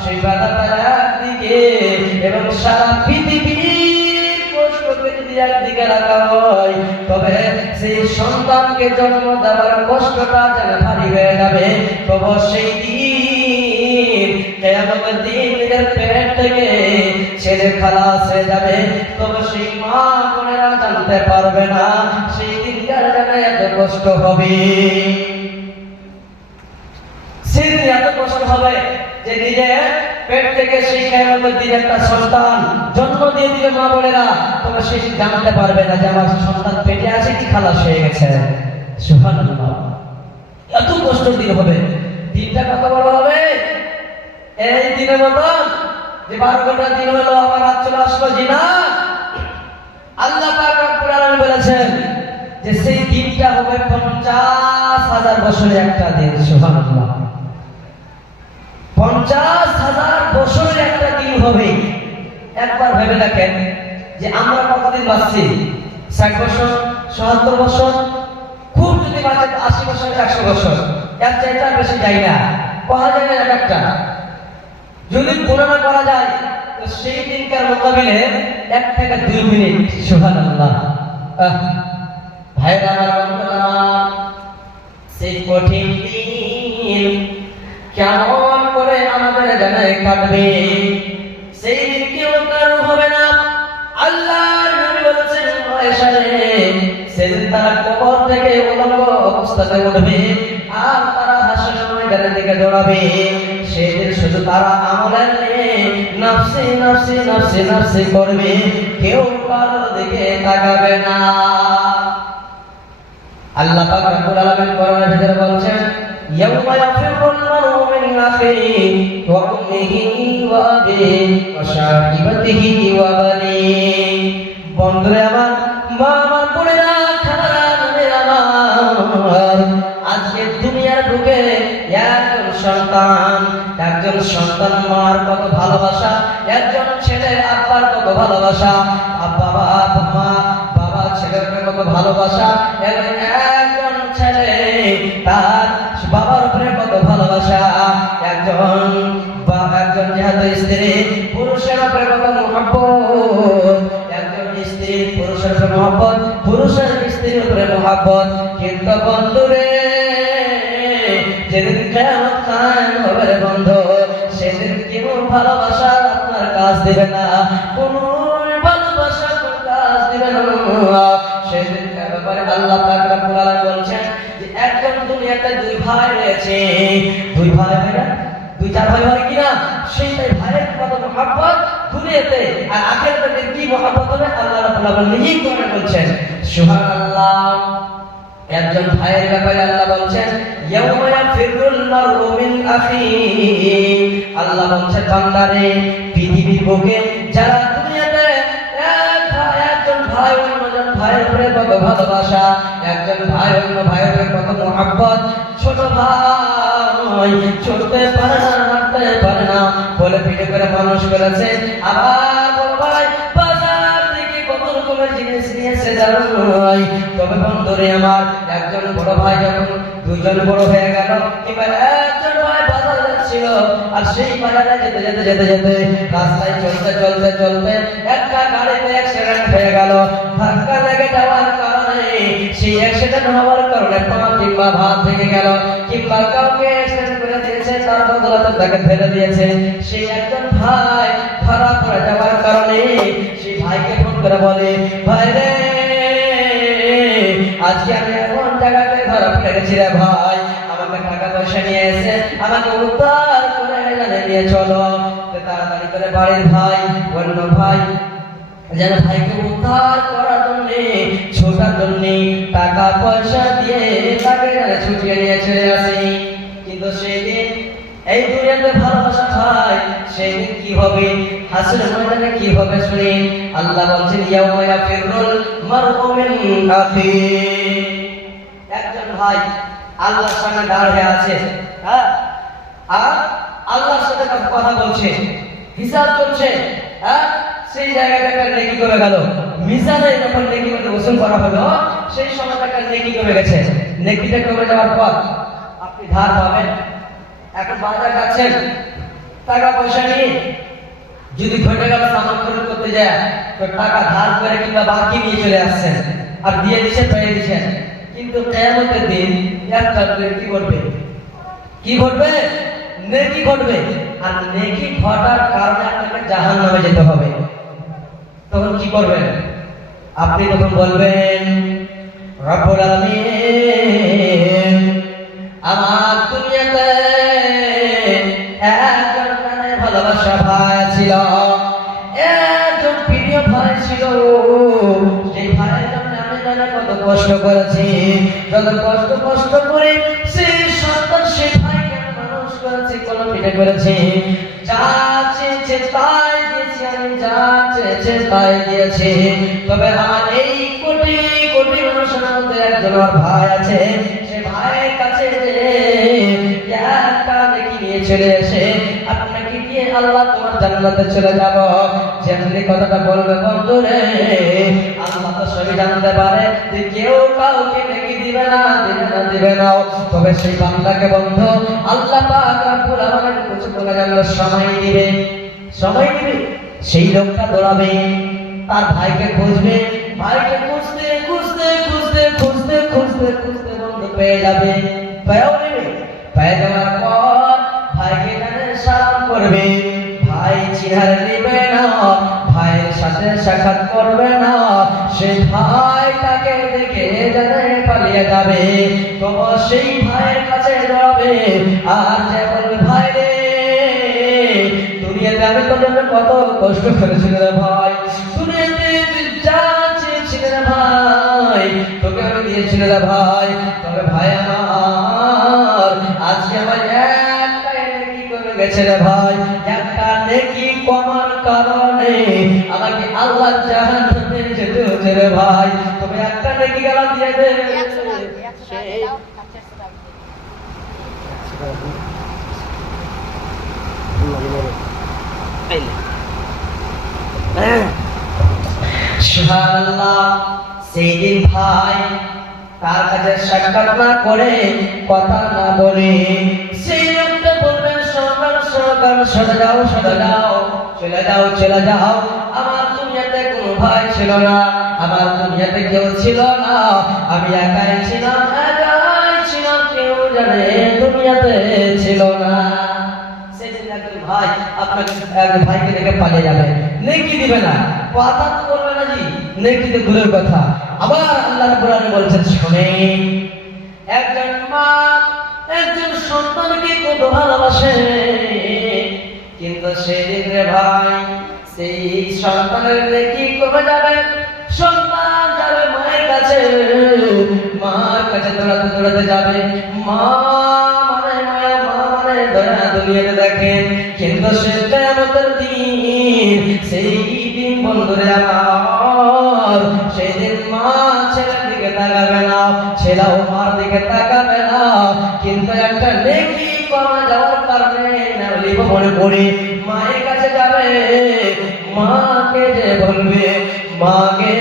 সেই ব্যথাটা একদিকে, এবং সারা পৃথিবীর কষ্টকে যদি একদিকে রাখা হয়, তবে সেই সন্তানকে জন্ম দেওয়ার কষ্টটা যেন ভারী হয়ে যাবে। তবে সেই দিন, কিয়ামতের দিন, নিজের পেট থেকে ছেলে খালাস হয়ে যাবে, তবে সেই মা বোনেরা জানতে পারবে না সেই দিনকার যেন এত কষ্ট হবে। সেদিন এত কষ্ট হবে যে নিজের পেট থেকে সেই কিয়ামতের দিন একটা সন্তান জন্ম দিয়ে দিবে মা বোনেরা, তবে সে জানতে পারবে না যে আমার সন্তান পেটে আছে কি খালাস হয়ে গেছে। সুবহানাল্লাহ, এত কষ্ট দিন হবে। দিনটা কত বড় হবে? এই দিনের মতন যে 12 ঘন্টা দিন হলো, আবার রাত চলে আসলো, জি না। আল্লাহ পাক রব্বুল আলামিন বলেছেন যে সেই দিনটা হবে 50,000 বছরের একটা দিন। সুবহানাল্লাহ, 50,000 বছরের একটা দিন হবে। একবার ভেবে দেখেন যে আমরা কতদিন বাঁচছি? 60 বছর, 77 বছর, খুব যদি বাঁচে 80 বছর, 100 বছর, এর চাইতে বেশি যাই না, করা যায় না একটা। যদি গণনা করা যায় তো সেই দিনকার মোকাবিলে 1 থেকে 2 মিনিট। সুবহানাল্লাহ, ভাইরা আমার, সেই কঠিন দিন কেমন করে আমাদের জানে কাটবে, সেই দিন কেউ কারো হবে না। আল্লাহর নবী বলেছেন, আয়েশা রে, সেদিন তারা কবর থেকে উলঙ্গ অবস্থাতে উঠবে আর তারা হাসরের ময়দানের দিকে দৌড়াবে। সেদিন শুধু তারা আমলের নিয়ে নফসি নফসি নফসি নফসি করবে, কেউ কারোর দিকে তাকাবে না। আল্লাহ পাক রব্বুল আলামিন কোরআনের ভিতরে বলছেন, ইয়াউমা ইয়াফিরুল মারউ মিন আখিহি ওয়া উম্মিহি ওয়া আবিহি ওয়া সাহিবাতিহি ওয়া বানিহি। বন্ধুরা আমার, মা আমার, বোনেরা, খালারা, নবীরা আমার, আজকে দুনিয়ার বুকে একজন সন্তান মার কত ভালোবাসা, একজন ছেলে আব্বার কত ভালোবাসা, বাবা মা বাবা ছেলের কত ভালোবাসা, একজন ছেলে তার বাবার উপরে কত ভালোবাসা, একজন যেহেতু স্ত্রী পুরুষের উপরে কত মহব্বত, একজন স্ত্রী পুরুষের উপরে মহব্বত, পুরুষের স্ত্রীর উপরে মহব্বত। কিন্তু বন্ধুরে, যেদিন কিয়ামত কায়েম হবে রে বন্ধু, সেদিন কেউ ভালোবাসা আপনার কাজ দিবে না, কোন ভালোবাসা আপনার কাজ দিবে না। সেদিন ব্যাপারে আল্লাহ পাক রব্বুল আলামিন বলছেন যে একজন দুনিয়াতে দুই ভাই রয়েছে, দুই ভাই ভাইরা দুই চার ভাই হয় কিনা, সেই ভাইয়ের কত মহব্বত দুনিয়াতে আর আখিরাতে কি মহব্বত হবে আল্লাহ রাব্বুল আলামিন নিজেই কোরআনে বলছেন। সুবহানাল্লাহ। একজন ভাইয়ের ব্যাপারে আল্লাহ বলছেন, ইয়াউমা ইয়াফিরুল মারউ মিন আখিহি। আল্লাহ বলছেন, বান্দারে, পৃথিবীর বুকে যারা দুনিয়াতে একজন ভাই অন্যজন ভাইয়ের উপরে কত ভালোবাসা, একজন ভাই অন্য ভাইয়ের উপরে কত মহব্বত, ছোট ভাই চলতে পারে না, হাঁটতে পারে না বলে পিঠে করে মানুষ করেছে, আবার বড় ভাই বাজার থেকে কত রকমের জিনিস নিয়েছে জানাই। তবে বন্ধুরে আমার, একজন বড় ভাই যখন দুইজন বড় হয়ে গেল, এবার একজন ভাই বাজার যাচ্ছিল, আর সেই বাজারে যেতে যেতে যেতে যেতে রাস্তায় চলতে চলতে চলতে একটা গাড়িতে অ্যাক্সিডেন্ট হয়ে গেল। ধাক্কা লেগে যাওয়ার কারণে, সেই অ্যাক্সিডেন্ট হওয়ার কারণে পা কিংবা হাত ভেঙে গেল, কিংবা কাউকে অ্যাক্সিডেন্ট করে দিয়েছে, তার বদলাতে তাকে ফেলে দিয়েছে। সেই একজন ভাই ধরা পড়ে যাওয়ার কারণে সেই ভাইকে ফোন করে বলে, ভাই রে, আজকে আমি এমন জায়গাতে ধরা পড়ে গেছি রে ভাই, আমাকে টাকা পয়সা নিয়ে এসে আমাকে উদ্ধার করে এখানে নিয়ে চলো। তাড়াতাড়ি করে বাড়ির ভাই অন্য ভাই যেন ভাইকে উদ্ধার করার জন্য, ছোটার জন্য টাকা পয়সা দিয়ে তাকে ছুটিয়ে নিয়ে চলে আসি। কিন্তু সেই দিন এই দুনিয়াতে ভালোবাসা ভাই, সেই দিন কি হবে, হাসরের ময়দানে কি হবে শুনি। আল্লাহ বলছেন, ইয়াউমা ইয়াফিরুল মারউ মিন আখিহি। একজন ভাই আল্লাহর সামনে দাঁড়িয়ে আছে, হ্যাঁ, আর আল্লাহর সাথে কথা বলছে, হিসাব চলছে, হ্যাঁ, সেই জায়গাটা একটা নেকি কমে গেল। মিজানে যখন নেকি মধ্যে ওজন করা হলো, সেই সময়টা একটা নেকি কমে গেছে। নেকিটা কমে যাওয়ার পর আপনি ধার পাবেন। এখন বাজার যাচ্ছেন, টাকা পয়সা নিয়ে যদি ঘটে গেল সামান খরচ করতে যায়, তো টাকা ধার করে কিংবা বাকি নিয়ে চলে আসছেন আর দিয়ে দিচ্ছেন, পেয়ে দিচ্ছেন। কিন্তু কিয়ামতের দিন একটা কি করবে, কি ঘটবে, নেকি ঘটবে। আর নেকি ঘটার কারণে আপনাকে জাহান্নামে যেতে হবে। তখন কি করবেন আপনি? তখন বলবেন, রব্বুল আলামিন, আমার দুনিয়াতে একজন প্রাণের ভালোবাসা ভাই ছিল, একজন প্রিয় ভাই ছিল, সেই ভাইয়ের জন্য আমি জানি কত কষ্ট করেছি, যত কষ্ট করে সেই সন্তান সেই ভাইকে মানুষ করেছি, কোনো পিঠে করেছি, যা চেয়েছে তাই দিয়েছি আমি, যা চেয়েছে তাই দিয়েছি। তবে আমার এই কোটি কোটি মানুষের মধ্যে একজন আমার ভাই আছে, সে ভাইয়ের কাছে একটা নেকি নিয়ে চলে এসে আপনাকে দিয়ে আল্লাহ তোমার জান্নাতে চলে যাব। যেমনি কথাটা বলবে বন্ধুরে, আল্লাহ তো সবই জানতে পারে যে কেউ কাউকে নেকি দিবে না, দিবে না। তবে সেই বান্দাকে বন্ধু আল্লাহ পাক রব্বুল আলামিন কিছু বলে জানলে সময় দিবে, সময় দিবে। সেই লোকটা দৌড়াবে, তার ভাইকে খুঁজবে, ভাইকে খুঁজতে খুঁজতে খুঁজতে খুঁজতে খুঁজতে খুঁজতে বন্ধু পেয়ে যাবে, পেয়েও নেবে। পেয়ে যাওয়ার পর ভাইকে সালাম করবে, ভাই চিনার নেবে না, ভাইয়ের সাথে সাক্ষাৎ করবে না, সেই ভাই তাকে দেখে জানে পালিয়ে যাবে। তবু সেই ভাইয়ের কাছে যাবে আর যে বলবে, ভাই রে, দুনিয়াতে আমি তোর জন্য কত কষ্ট করেছিল রে ভাই, দুনিয়াতে তুই যা চেয়েছিল রে ভাই, তোকে আমি দিয়েছিল রে ভাই। তবে ভাই আমার, আজকে আমার একটা নেকি কমে গেছে রে ভাই, একটা নেকি কমার কারণে আমাকে আল্লাহ জাহান্নামে যেতে হচ্ছে রে ভাই। তবে একটা নেকি গেলাম দিয়ে দে। সুবহানাল্লাহ। সেই দিন ভাই তার কাছে সাক্ষাৎ না করে, কথা না বলে, সেই লোকটা বলবেন, সরকার সরকার সরে যাও, সরে যাও, চলে যাও, চলে যাও। আমার দুনিয়াতে কোনো ভাই ছিল না, আমার দুনিয়াতে কেউ ছিল না, আমি একাই ছিলাম, একাই ছিলাম, কেউ জানে দুনিয়াতে ছিল না। ভাই আপনাকে এক ভাইকে দেখে পালিয়ে যাবে, নেকি দিবে না, কথা তো বলবে না জি, নেকি তো দূরের কথা। আবার আল্লাহ কোরআনে বলছেন, শুনেন, একজন মা একজন সন্তানকে কত ভালোবাসে, কিন্তু সেদিন রে ভাই সেই সন্তানের নেকি কমে যাবে। সন্তান যাবে মায়ের কাছে, মার কাছে দৌড়াতে দৌড়াতে যাবে, মা মানে মায়া, মা মানে দয়া। দুনিয়াতে দেখেন, কিন্তু সে কিয়ামতের দিন, সেই দিন বন্ধুরে আমার, সেই দিন মা ছেলের দিকে তাকাবে না, ছেলেও মার দিকে তাকাবে না। কিন্তু একটা নেকি কমে যাওয়ার কারণে নালি মনে পড়ে মায়ের কাছে যাবে, মাকে যে বলবে, মাকে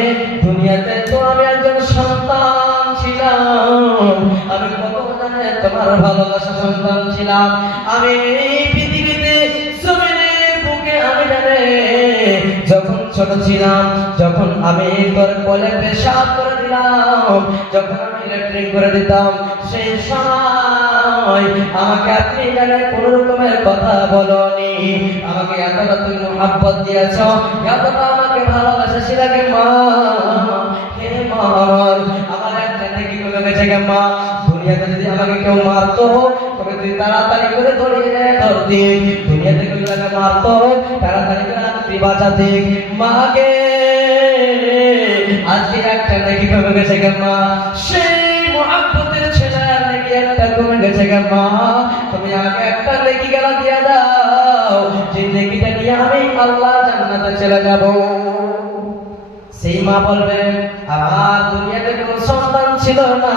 দুনিয়াতে তো আমি একজন সন্তান ছিলাম, আমি কত জানে তোমার ভালোবাসা সন্তান ছিলাম, আমি পৃথিবীতে জমিনের বুকে আমি জানে যখন ছোট ছিলাম, যখন আমি তোর কোলে পেশাব করে দিলাম, যখন আমি ল্যাট্রিন করে দিতাম, সেই সময় আমাকে আপনি জানে কোন রকমের কথা বলনি, আমাকে এতটা তুমি মহব্বত দিয়েছ, এতটা আমাকে ভালোবাসা ছিলাকে মা। হে মা, আমার একটা নেকি কমে গেছে গে মা। দুনিয়াতে যদি আমাকে কেউ মারতো, তবে তুই তাড়াতাড়ি করে ধরিয়ে ধরতি, দুনিয়াতে কেউ আমাকে মারতো, তাড়াতাড়ি করে তুই বাঁচাতি। মাকে আজকে একটা নেকি কমে গেছে গে মা, সেই মহব্বতের ছেলে নেকি একটা কমে গেছে গে মা, তুমি আমাকে একটা নেকি গেলা দিয়ে দাও, যে নেকিটা নিয়ে আমি আল্লাহ জান্নাতে চলে যাব। সেই মা বলবে, আমার দুনিয়াতে কোনো সন্তান ছিল না,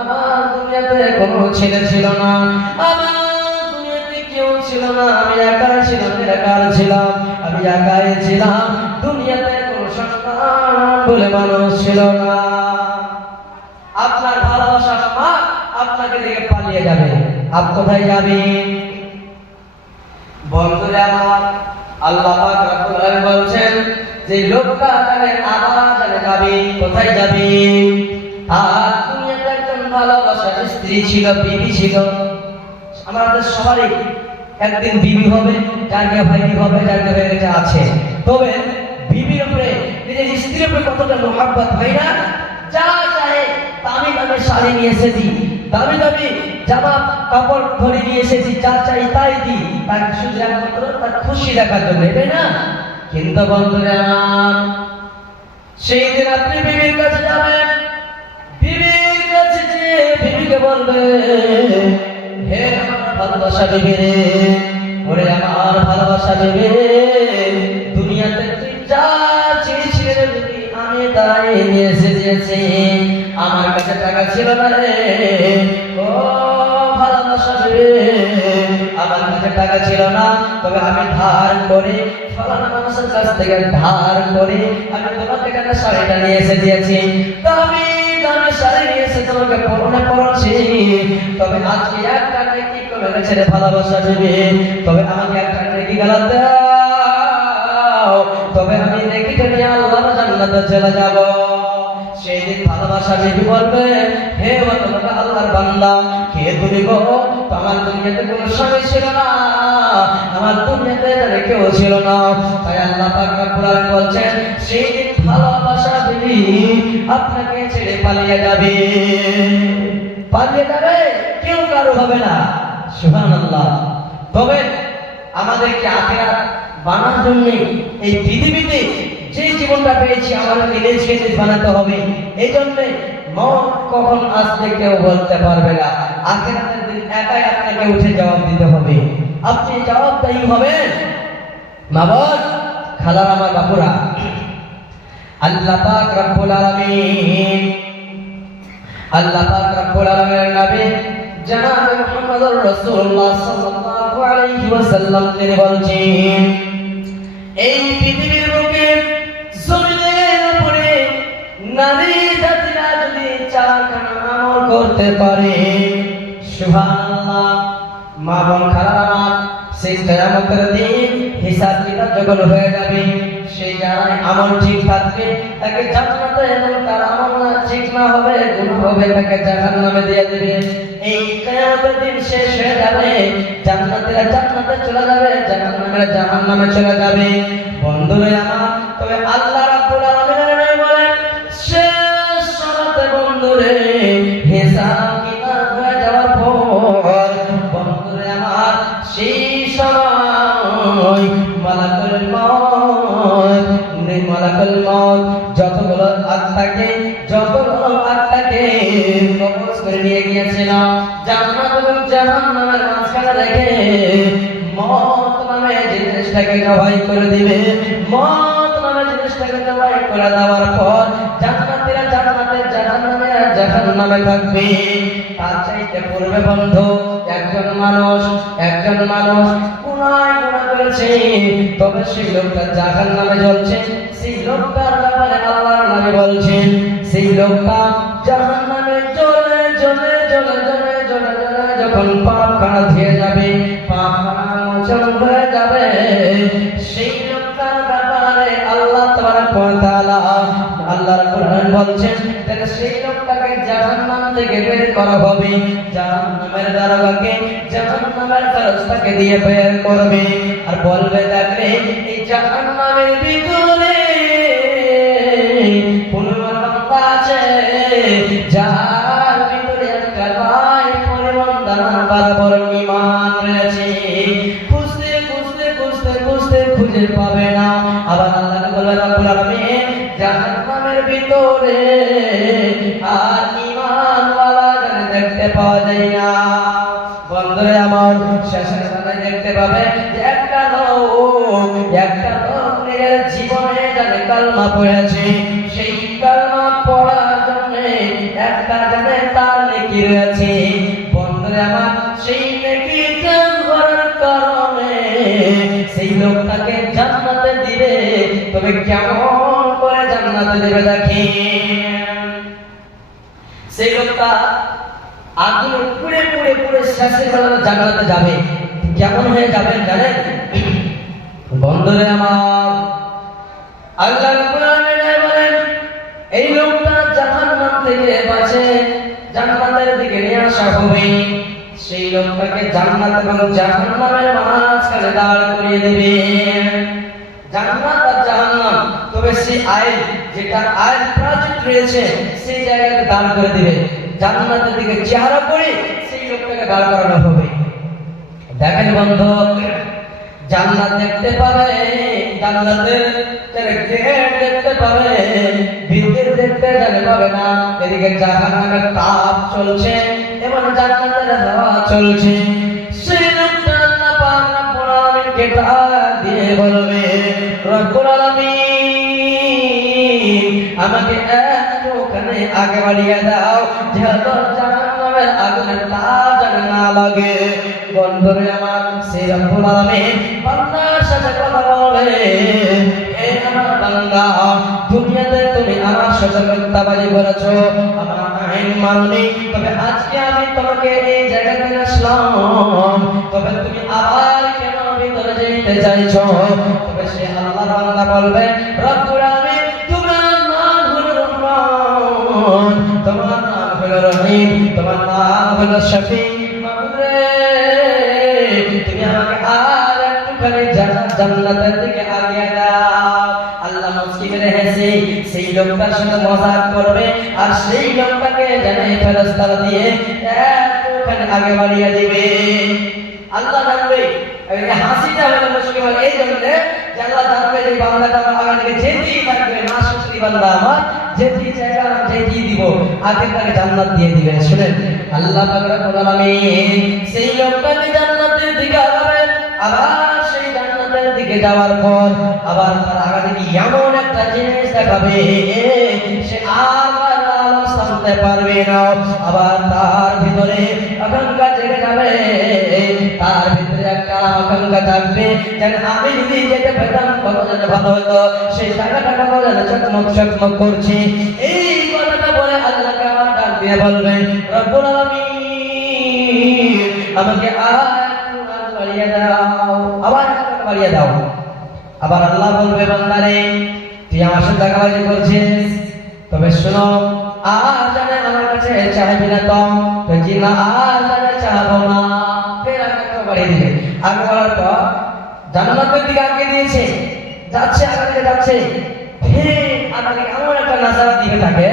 আমার দুনিয়াতে কোনো ছেলে ছিল না, আমার দুনিয়াতে কেউ ছিল না, আমি একাই ছিলাম, একাই ছিলাম, আমি একাই ছিলাম, দুনিয়াতে কোনো সন্তান বলে মানুষ ছিল না। আপনার ভালোবাসা মা আপনাকে দেখে পালিয়ে যাবে, আপ কোথায় যাবেন? বন্ধুরা আমার, আল্লাহ পাক রব্বুল আলামিন বলছেন যে লোকটা জানে আবার জানে যাবে, কোথায় যাবে? আর দুনিয়াতে একজন ভালোবাসার স্ত্রী ছিল, বিবি ছিল। আমাদের সবারই একদিন বিবি হবে, যাকে ভাইটি হবে, যাকে হয়ে গেছে আছে। তবে বিবির উপরে, নিজের স্ত্রীর উপরে কতটা মহব্বত হয় না? যা চাহে দামি দামি শাড়ি নিয়ে এসেছি, দামি দামি জামা কাপড় ধরে নিয়ে এসেছি, যা চাই তাই দিই, তার শুধু একমাত্র তার খুশি দেখার জন্য, তাই না? কিন্তু বন্ধুরা, সেই দিন আপনি বিবির কাছে যাবেন, বিবির কাছে যে বিবিকে বলবে, হে আমার ভালোবাসা বিবি রে, ওরে আমার ভালোবাসা বিবি রে, দুনিয়াতে তুই যা চেয়েছিলে বিবি, আমি তাই নিয়ে এসে দিয়েছি, আমার কাছে টাকা ছিল না রে, ও ভালোবাসা বিবি, আমার কাছে টাকা ছিল না, তবে আমি ধার করে ফলানা মানুষের কাছ থেকে ধার করে আমি তোমাকে একটা শাড়িটা নিয়ে এসে দিয়েছি, দামি দামি শাড়ি নিয়ে এসে তোমাকে পরনে পরাচ্ছি। তবে আজকে একটা নেকি কমে গেছে রে ভালোবাসা দেবে, তবে আমাকে একটা নেকি গেলা দাও, তবে আমি নেকিটা নিয়ে আল্লাহর জান্নাতে চলে যাব। সেই দিন ভালোবাসা বিবি বলবে, হে তোমাকে আল্লাহর বান্দা, কে তুমি গো? আমার দুনিয়াতে কোনো স্বামী ছিল না, আমার দুনিয়াতে কেউ ছিল না। তাই আল্লাহ পাক রব্বুল আলামিন বলছেন সেই দিন ভালোবাসা বিবি আপনাকে ছেড়ে পালিয়ে যাবে, পালিয়ে যাবে, কেউ কারো হবে না। সুবহানাল্লাহ। তবে আমাদেরকে আখিরাত বানার জন্য এই পৃথিবীতে যে জীবনটা পেয়েছি আমাদেরকে নিজকে নিজ বানাতে হবে। এই জন্য মত কখন আসলে কেউ বলতে পারবে না। আখিরাতের দিন একাই আপনাকে উঠে জবাব দিতে হবে। আপনি জবাবদায়ী হবেন। মা বোন, খালার আমার বাপুরা, আল্লাহ পাক রব্বুল আলামিন, আল্লাহ পাক রব্বুল আলামিনের নবী জনাব মুহাম্মদুর রাসূলুল্লাহ সাল্লাল্লাহু আলাইহি ওয়াসাল্লাম তিনি বলছেন, এই পৃথিবীর বুকে জমিনের উপরে নারী জাতিরা যদি চারখানা আমল করতে পারে, সুবহানাল্লাহ, মা বোন খালারা, সেই কিয়ামতের দিন হিসাব কিতাব যখন হয়ে যাবে, সেই যার আমল ঠিক থাকবে তাকে জান্নাতে, এবং তার আমল ঠিক না হবে, গুনাহ হবে, তাকে জাহান্নামে দিয়ে দেবে। এই কিয়ামতের দিন শেষ হয়ে যাবে, জান্নাতীরা জান্নাতে চলে যাবে, জাহান্নামীরা জাহান্নামে চলে যাবে। বন্ধুরা আমার, তবে আল্লাহ রাব্বুল আলামিন বলেন শেষ সময়তে বন্ধুরে হিসাব কিতাব হয়ে যাওয়ার পর, বন্ধুরে আমার, সেই সময় মালাকুল মউত যতগুলো আত্মাকে কবজ করে নিয়ে গিয়েছিল জান্নাত এবং জাহান্নামের মাঝখানে রেখে মউত নামে জিনিসটাকে জবাই করে দিবে। মউত নামে জিনিসটাকে জবাই করে দেওয়ার পর জান্নাতীরা জান্নাতে, জাহান্নামীরা জাহান্নামে থাকবে। তার চাইতে পূর্বে বন্ধু একজন মানুষ গুনাহ করেছে, তবে সেই লোকটা জাহান্নামে জ্বলছে। সেই লোকটার ব্যাপারে আল্লাহর নবী বলছেন, সেই লোকটা জাহান্নামে জ্বলে যখন পাপখানা ধুয়ে যাবে, পাপখানা মোচন হয়ে যাবে, সেই লোকটার ব্যাপারে আল্লাহ তাবারক ওয়া তাআলা, আল্লাহর কোরআন বলছেন, তাহলে সেই লোকটাকে জাহান্নাম থেকে বের করা হবে, জাহান্নামের দারোগাকে জাহান্নামের ফেরেশতাকে দিয়ে বের করবে, আর বলবে দেখবে এই জাহান্নামের ভিতরে কোন বান্দা আছে যার ভিতরে একটা রায় পরিমাণ দানা বরাবর ঈমান রয়েছে। খুঁজতে খুঁজে পাবে না। আবার আল্লাহ বলে রব্বুল আলামিন জাহান্নামের ভিতরে আর ঈমানওয়ালা জানে দেখতে পাওয়া যায় না। বন্ধুরা আমার, শেষের বেলায় দেখতে পাবে যে একটা লোক নিজের জীবনে জানে কালমা পড়েছে, সেই কালমা পড়ার জন্য একটা জানে তার নেকি রয়েছে। বন্ধুরা আমার, সেই নেকি করার কারণে সেই লোকটাকে জান্নাতে দিবে। তবে কেমন করে জান্নাতে দিবে দেখেন। সেই লোকটা আগুনে পুড়ে শেষের বেলা জান্নাতে যাবে। কেমন হয়ে যাবেন জানেন? বন্ধুরা আমার, আল্লাহ রাব্বুল আলামিন বলেন এই লোকটা জাহান্নাম থেকে বাঁচে, জান্নাতের দিকে নিয়ে আসা হবে। সেই লোকটাকে জান্নাত এবং জাহান্নামের মাঝখানে দাঁড় করিয়ে দেবে। জান্নাত আর জাহান্নাম, তবে সেই আইন যেটা আইন প্রজেক্ট রয়েছে সেই জায়গাতে দাঁড় করে দিবে। জান্নাতের দিকে চেহারা করে সেই লোকটাকে দাঁড় করানো হবে। দেখেন বন্ধু, জান্নাত দেখতে পাবে, জান্নাতের গেট দেখতে পাবে, ভিতর দেখতে পাবে না। এদিকে জাহান্নামের তাপ চলছে এবং জান্নাতের হাওয়া চলছে। সেই লোকটা আল্লাহ পাক রব্বুল আলামিনকে ডাক দিয়ে বলবে, রব্বুল আলামিন আমাকে একটুখানি আগে বাড়িয়ে দাও, যেহেতু জাহান্নামের আগুনের তাপ যেন না লাগে। বন্ধুরে আমার, সেই রব্বুল আলামিন বান্দার সাথে কথা বলবে, এ আমার বান্দা, দুনিয়াতে তুমি আমার সাথে মিথ্যাবাদী করেছো, আমার আইন মানোনি, তবে আজকে আমি তোমাকে এই জায়গাতে আসলাম, তবে তুমি আবার কেন ভিতরে যেতে চাইছো? তবে সে আল্লাহর বান্দা বলবে, রব্বুল আলামিন তোমার নাম হলো রহমান, তোমার নাম হলো রহিম, তোমার নাম হলো শফি, জান্নাতের দিকে আগিয়ে দাও। আল্লাহ মুচকি মেরে হেসে সেই লোকটার সাথে মজাক করবে, আর সেই লোকটাকে জানে ফেরেশতারা দিয়ে একটুখানি আগে বাড়িয়ে দিবে। আল্লাহ জানবে এই হাসিটা হলো মুশকিল এই জন্য যে আল্লাহ জানবে যে বান্দাটা আমার আগে থেকে যেতেই থাকবে, না শুকরি বান্দা আমার যেতেই চাইবে আমি যেতেই দিব, আগে তাকে জান্নাত দিয়ে দিবেন। শুনেন আল্লাহ পাক রব্বুল আলামিন সেই লোকটাকে জান্নাতের দিকে আগাবে, আবার সেই জান্নাতের দিকে যাওয়ার পর আবার তার আগে থেকে এমন একটা জিনিস দেখাবে সে আবার আলাদা সামনে পারবে না। আবার তার ভিতরে আকাঙ্ক্ষা জেগে যাবে, তার ভিতরে একটা আকাঙ্ক্ষা থাকবে যেন আমি যদি যেতে পেতাম কত যেন ভালো হতো, সেই জায়গাটা কত যেন চকমক চকমক করছে। এই কথাটা বলে আল্লাহকে আমার ডাক দিয়ে বলবেন রব্বুল আলামিন আমাকে আর বাড়িয়ে দাও, আবার বাড়িয়ে দাও। আবার আল্লাহ বলবে বান্দারে তুই আমার সাথে টাকাবাজি করছিস, তবে শোনো আর জানে আমার কাছে চাইবি না তো জি না আর জানে চাবো না। ফের আগে বাড়িয়ে দিবে, আগে বলার পর জান্নাতের দিকে আগে দিয়েছে, যাচ্ছে আগে দিকে যাচ্ছে, ফের আগে এমন একটা নাজারা দিবে তাকে,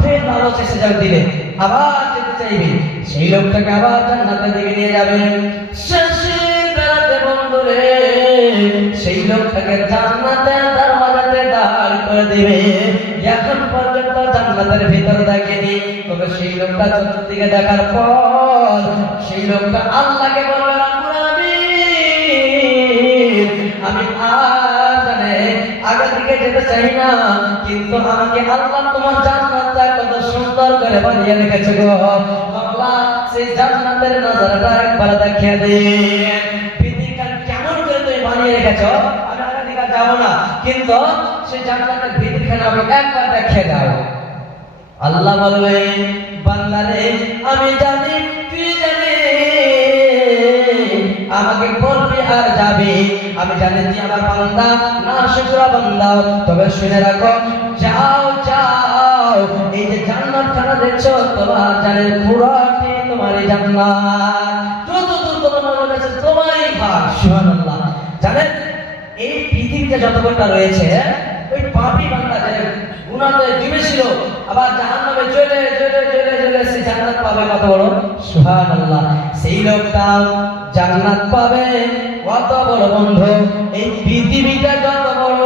ফের লালচ এসে যাবে দিলে আবার যেতে চাইবে, সেই লোকটাকে আবার জান্নাতের দিকে নিয়ে যাবে। শেষে বেড়াতে বন্ধুরে সেই লোকটাকে জান্নাতের দরওয়াজাতে দাঁড় করে দিবে। এখন পর্যন্ত জান্নাতের ভিতর দেখেনি, তবে সেই লোকটা চতুর্দিকে দেখার পর সেই লোকটা আল্লাহকে বলবে রব্বুল আলামিন আমি আর জানে আগের দিকে যেতে চাই না, কিন্তু আমাকে আল্লাহ তোমার জান্নাতটা কত সুন্দর করে বানিয়ে রেখেছে গো আল্লাহ, সেই জান্নাতের নজারাটা একবার দেখিয়ে দিন। পৃথিবীটা কেমন করে তুমি বানিয়ে রেখেছো, আমি আগের দিকে যাবো না, কিন্তু সেই জান্নাতের ভিতরখানা আমি একবার দেখিয়ে দাও। আল্লাহ বলবেন বান্দারে আমি জানি তুই জানি আমাকে বলবি আর যাবে, আমি জানি তুই আমার বান্দা না শুকরা বান্দা, তবে শুনে রাখো যাও যাও এই যে জান্নাতখানা দেখছো তোমার জানের পুরোটি তোমারই জান্নাত, যতদূর তোমার মনে কাছে তোমারই ভাগ। সুবহানাল্লাহ। জানেন এই পৃথিবীতে যতটা রয়েছে ওই পাপী বান্দা যে গুনাহে ডুবেছিল আবার জাহান্নামে চলে চলে চলে চলে সে জান্নাত পাবে কত বড়, সুবহানাল্লাহ। সেই লোকটা জান্নাত পাবে কত বড় বন্ধু, এই পৃথিবীটা যত বড়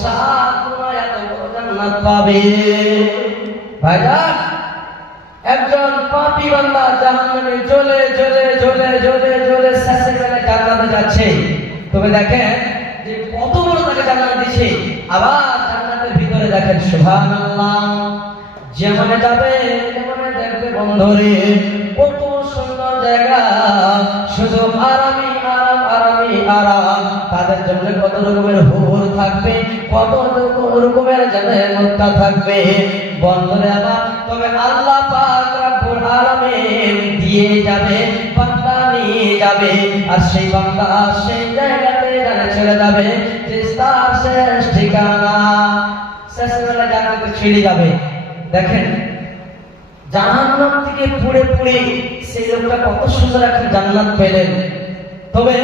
সাত গুণ এত বড় জান্নাত পাবে। ভাইজান একজন পাপী বান্দা জাহান্নামে চলে চলে চলে চলে চলে শেষে বেলা জান্নাতে যাচ্ছে, তবে দেখেন যে কত বড় তাকে জান্নাত দিচ্ছে। আবার জান্নাতের ভিতরে দেখেন সুবহানাল্লাহ যেমন যাবে যেমন দেখবে বন্ধুরে কত সুন্দর জায়গা, শুধু আরামি আরাম আরামি আরাম, তাদের জন্য কত রকমের হুর থাকবে, কত রকমের জান্নাত থাকবে বন্ধুরে আমার। তবে আল্লাহ পাক রব্বুল আলামিন দিয়ে যাবে, বান্দা নিয়ে যাবে, আর সেই বান্দা সেই জায়গাতে জানে চলে যাবে যে তার শেষ ঠিকানা, শেষ বেলা জান্নাতে ছেড়ে যাবে। দেখেন জাহান্নাম থেকে পুড়ে পুড়ে সেই লোকটা কত সুন্দর একটা জান্নাত পেলেন। তবে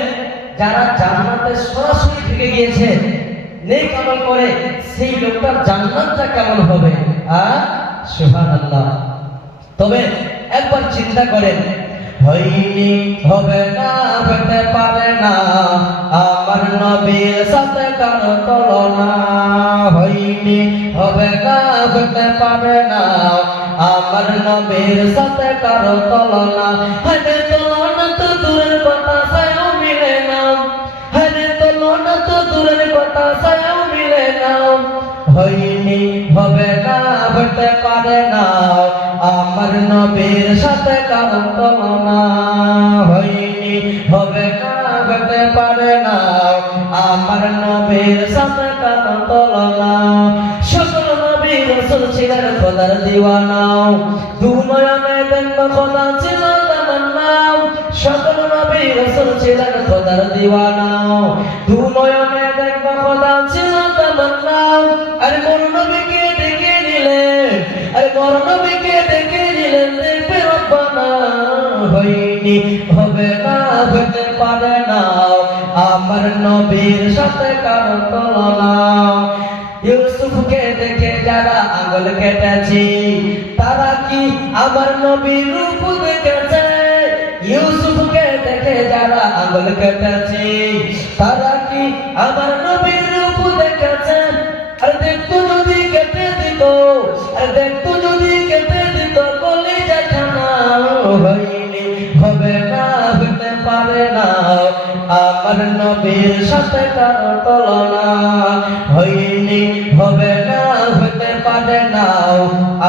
যারা জান্নাতে সরাসরি ঢুকে গিয়েছে নেক আমল করে সেই লোকটার জান্নাতটা কেমন হবে, সুবহানাল্লাহ। তবে একবার চিন্তা করেন হয়নি হবে না হতে পারে না আমার নবীর সাথে কারো তুলনা, হয়নি হবে না হতে পারে না আমার নবীর সাথে কারো তুলনা, হয়নি তুলনা তো দূরের কথা সায়ও মিলে না, হয়নি তুলনা তো দূরের কথা সায়ও মিলে না, হয়নি হবে না হতে পারে না আমার নবীর সাথে কারো তুলনা, হয়নি হবে না হতে পারে না আমার নবীর সাথে কারো তুলনা। সকল নবী রাসূল ছিলেন খোদার দিওয়ানা, দু নয়নে দেখবে খোদা ছিল তামান্না, সকল নবী রাসূল ছিলেন খোদার দিওয়ানা, দু নয়নে দেখবে খোদা ছিল তামান্না। আরে কোন নবীকে ডেকে নিলেন, আরে কোন নবীকে ডেকে নিলেন দেখবে রব্বানা, হয়নি হবে না হতে পারে না আমার আমার নবীর সাথে কারো তুলনা। ইউসুফকে দেখে যারা আঙ্গুল কেটেছে তারা কি আমার নবীর রূপ দেখেছে? ইউসুফকে দেখে যারা আঙ্গুল কেটেছে তারা কি আমার নবীর রূপ দেখেছে? আর দেখতো যদি কেটে দিত, আর দেখতো যদি কেটে দিত কলিজা খানা হইনি হবে না, হতে পারে না আমার নবীর সাথে কারো তুলনা। হইনি হবে না, হতে পারে না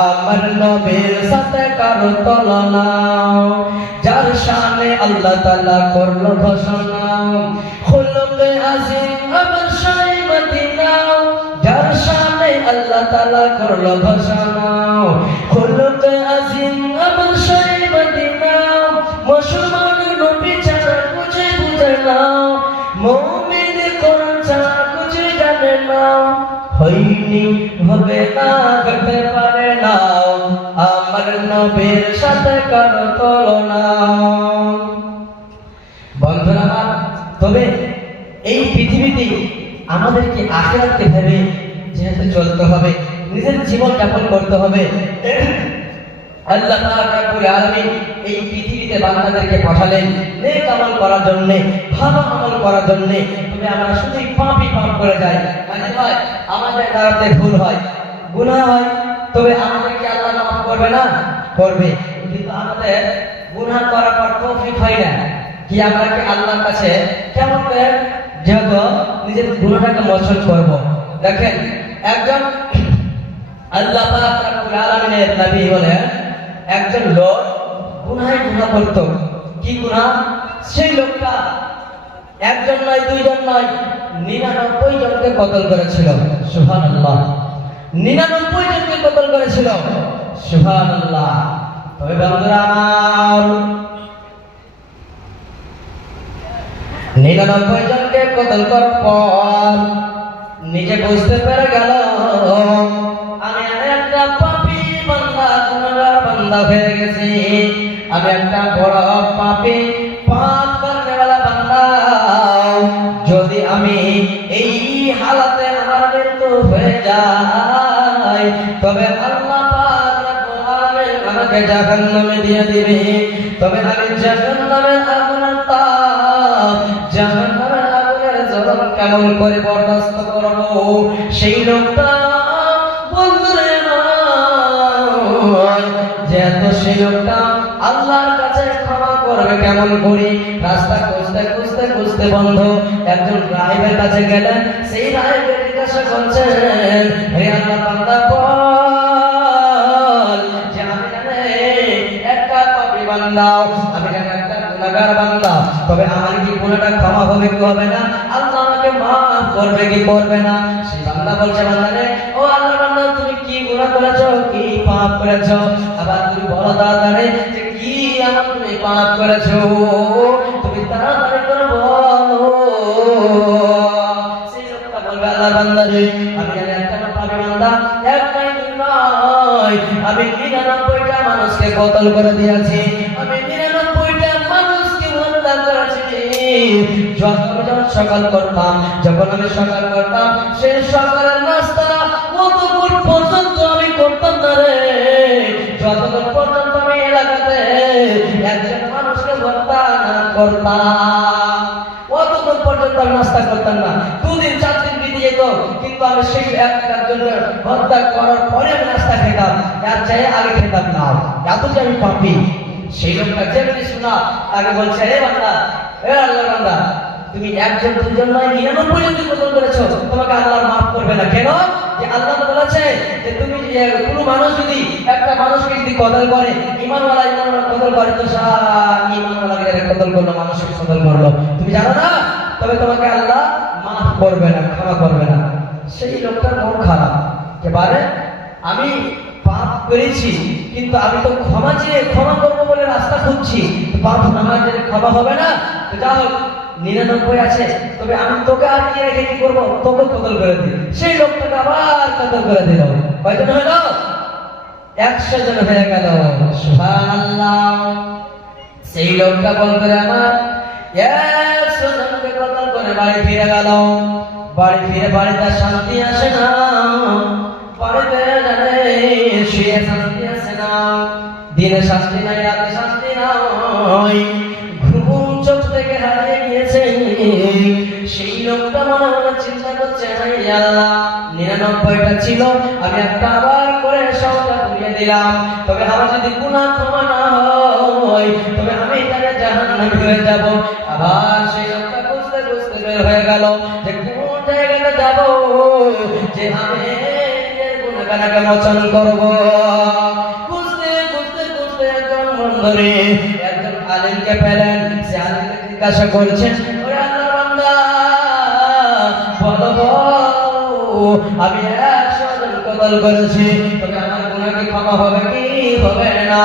আমার নবীর সাথে কারো তুলনা। যার শানে আল্লাহ তাআলা করলো ঘোষণা, খুলুকে আজিম আমার শাহে মদিনা। যার শানে আল্লাহ তাআলা করলো ঘোষণা, খুলুকে আজিম আমার শাহে মদিনা। মুসলমান নবী ছাড়া বুঝে বুঝে না, মুমিন কোরআন ছাড়া বুঝে জানে না। হইনি হবে না, হতে পারে না আমার নবীর সাথে কারো তুলনা। বন্ধুরা আমার, তবে এই পৃথিবীতে আমাদেরকে আখিরাতকে ভেবে যেহেতু চলতে হবে, নিজের জীবন যাপন করতে হবে। আল্লাহ পাক রব্বুল আলামিন এই পৃথিবীতে বান্দাদেরকে পাঠালেন নেক আমল করার জন্য, ভালো আমল করার জন্য। তবে আমরা শুধু পাপই পাপ করে যাই, মানে ভাই আমাদের দ্বারাতে ভুল হয়, গুনাহ হয়, তবে আমাদেরকে আল্লাহ মাফ করবে না? করবে। কিন্তু আমাদের গুনাহ করার পর তৌফিক হয় না কি আমরা কি আল্লাহর কাছে কেমন করে যেহেতু নিজের গুনাহটাকে মোচন করব। দেখেন একজন আল্লাহ পাক রব্বুল আলামিনের নবী বলেন, একজন লোক গুনাহে গুনাহ করত। কি গুনাহ? সেই লোকটা একজন নয়, দুইজন নয়, 99 জনকে কতল করেছিল। সুবহানাল্লাহ, 99 জনকে কতল করেছিল। সুবহানাল্লাহ। তবে বন্ধুরা আমার, 99 জনকে কতল করার পর নিজে বুঝতে পেরে গেল আমি একটা পাপী বান্দা, গুনাহগার বান্দা হয়ে গেছি। আমি একটা বড় পাপী, পাপ করনেওয়ালা বান্দা। যদি আমি এই হালাতে আমার মৃত্যু হয়ে যায় তবে আল্লাহ পাক রব্বুল আলামিন আমাকে জাহান্নামে দিয়ে দিবে। তবে আমি জাহান্নামের আগুনের তাপ, জাহান্নামের আগুনের জ্বলন কেমন করে বরদাস্ত করব? সেই লোকটা বন্ধুরে যেহেতু সেই লোকটা আল্লাহর কাছে ক্ষমা করবে কেমন করে? রাস্তা খুঁজতে খুঁজতে খুঁজতে বন্ধু একজন রাহিবের কাছে গেলেন। সেই রাহিবের জিজ্ঞাসা করছেন, হে আল্লাহ বান্দা বল যে আমি জানি একটা পাপী বান্দা, আমি জানি একটা গুনাহগার বান্দা, তবে আমার কি গুনাহটা ক্ষমা হবে কি হবে না? আল্লাহ আমাকে মাফ করবে কি করবে না? সেই বান্দা বলছে, বান্দা রে, ও আল্লাহর বান্দা তুমি কি গুনাহ করেছো, কি পাপ করেছো? আবার তুমি বলো তাড়াতাড়ি যে কি এমন তুমি পাপ করেছো, তুমি তাড়াতাড়ি করে বলো। সেই লোকটা বলবে, আল্লাহর বান্দা রে, আমি জানি একটা পাপী বান্দা, একটাই নয়, আমি 99টা মানুষকে কতল করে দিয়েছি, আমি 99টা মানুষকে হত্যা করেছি। যখন সকাল করতাম, যখন আমি সকাল করতাম, সেই সকালের নাস্তা কতক্ষণ পর্যন্ত আমি করতাম না রে, যতক্ষণ পর্যন্ত আমি এলাকাতে একজন মানুষকে হত্যা না করতাম, অতক্ষণ পর্যন্ত আমি নাস্তা করতাম না। 2 দিন 4 দিন কেটে যেত, কিন্তু আমি সেই একটার জন্য হত্যা করার পরে আমি নাস্তা খেতাম, তার চাই আগে খেতাম না। এত যে আমি পাপী। সেই লোকটা যেমনি শোনা তাকে বলছে, হে বান্দা, হে আল্লাহর বান্দা, তুমি একজন দুজন নয় 99 জন কতল করেছো, তোমাকে আল্লাহ মাফ করবে না। কেন? যে আল্লাহ তো বলেছে যে তুমি কোনো মানুষ যদি একটা মানুষকে যদি কতল করে, ঈমানওয়ালা কতল করে, তো সারা ঈমানওয়ালাকে কতল করলো, মানুষকে কতল করলো, তুমি জানো না? তবে তোমাকে আল্লাহ মাফ করবে না, ক্ষমা করবে না। সেই লোকটার মন খারাপ, যে পারে আমি পাপ করেছি, কিন্তু আমি তো ক্ষমা চেয়ে ক্ষমা করবো বলে রাস্তা খুঁজছি, পাপ আমার যে ক্ষমা হবে না। তো যা হোক 99 আছে, তবে আমি তোকে আর কি রেখে কি করবো, তোকে কতল করে দিই। সেই লোকটাকে আবার কতল করে দিল। কয়জন হলো? 100 জন হয়ে গেল। সুবহানাল্লাহ। সেই লোকটা বলতে আমার 100 জনকে কতল করে বাড়ি ফিরে গেল। বাড়ি ফিরে বাড়িতে শান্তি আসে না, বাড়িতে শুয়ে শান্তি আসে না, দিনে শান্তি নাই, রাতে শান্তি নাই, ঘুম চোখ থেকে হারিয়ে গিয়েছে। সেই লোকটা মনে মনে চিন্তা করছে, হাই আল্লাহ, 99টা ছিল, আমি একটা আবার করে 100টা করিয়ে দিলাম, তবে আমার যদি গুনাহ ক্ষমা না হয় তবে আমি তাহলে জাহান্নামী হয়ে যাব। আবার সেই লোকটা বুঝতে বুঝতে বের হয়ে গেল যে কোন জায়গাটা যাব যে আমি নিজের গুনাহকে মোচন করব। বুঝতে বুঝতে বুঝতে একজন বন্ধুরে একজন আলেমকে পেলেন। সে আলেমকে জিজ্ঞাসা করছেন, ওরে আল্লাহর বান্দা, বলো আমি 100 জন কতল করেছি, তবে আমার গুনাহ কি ক্ষমা হবে কি হবে না?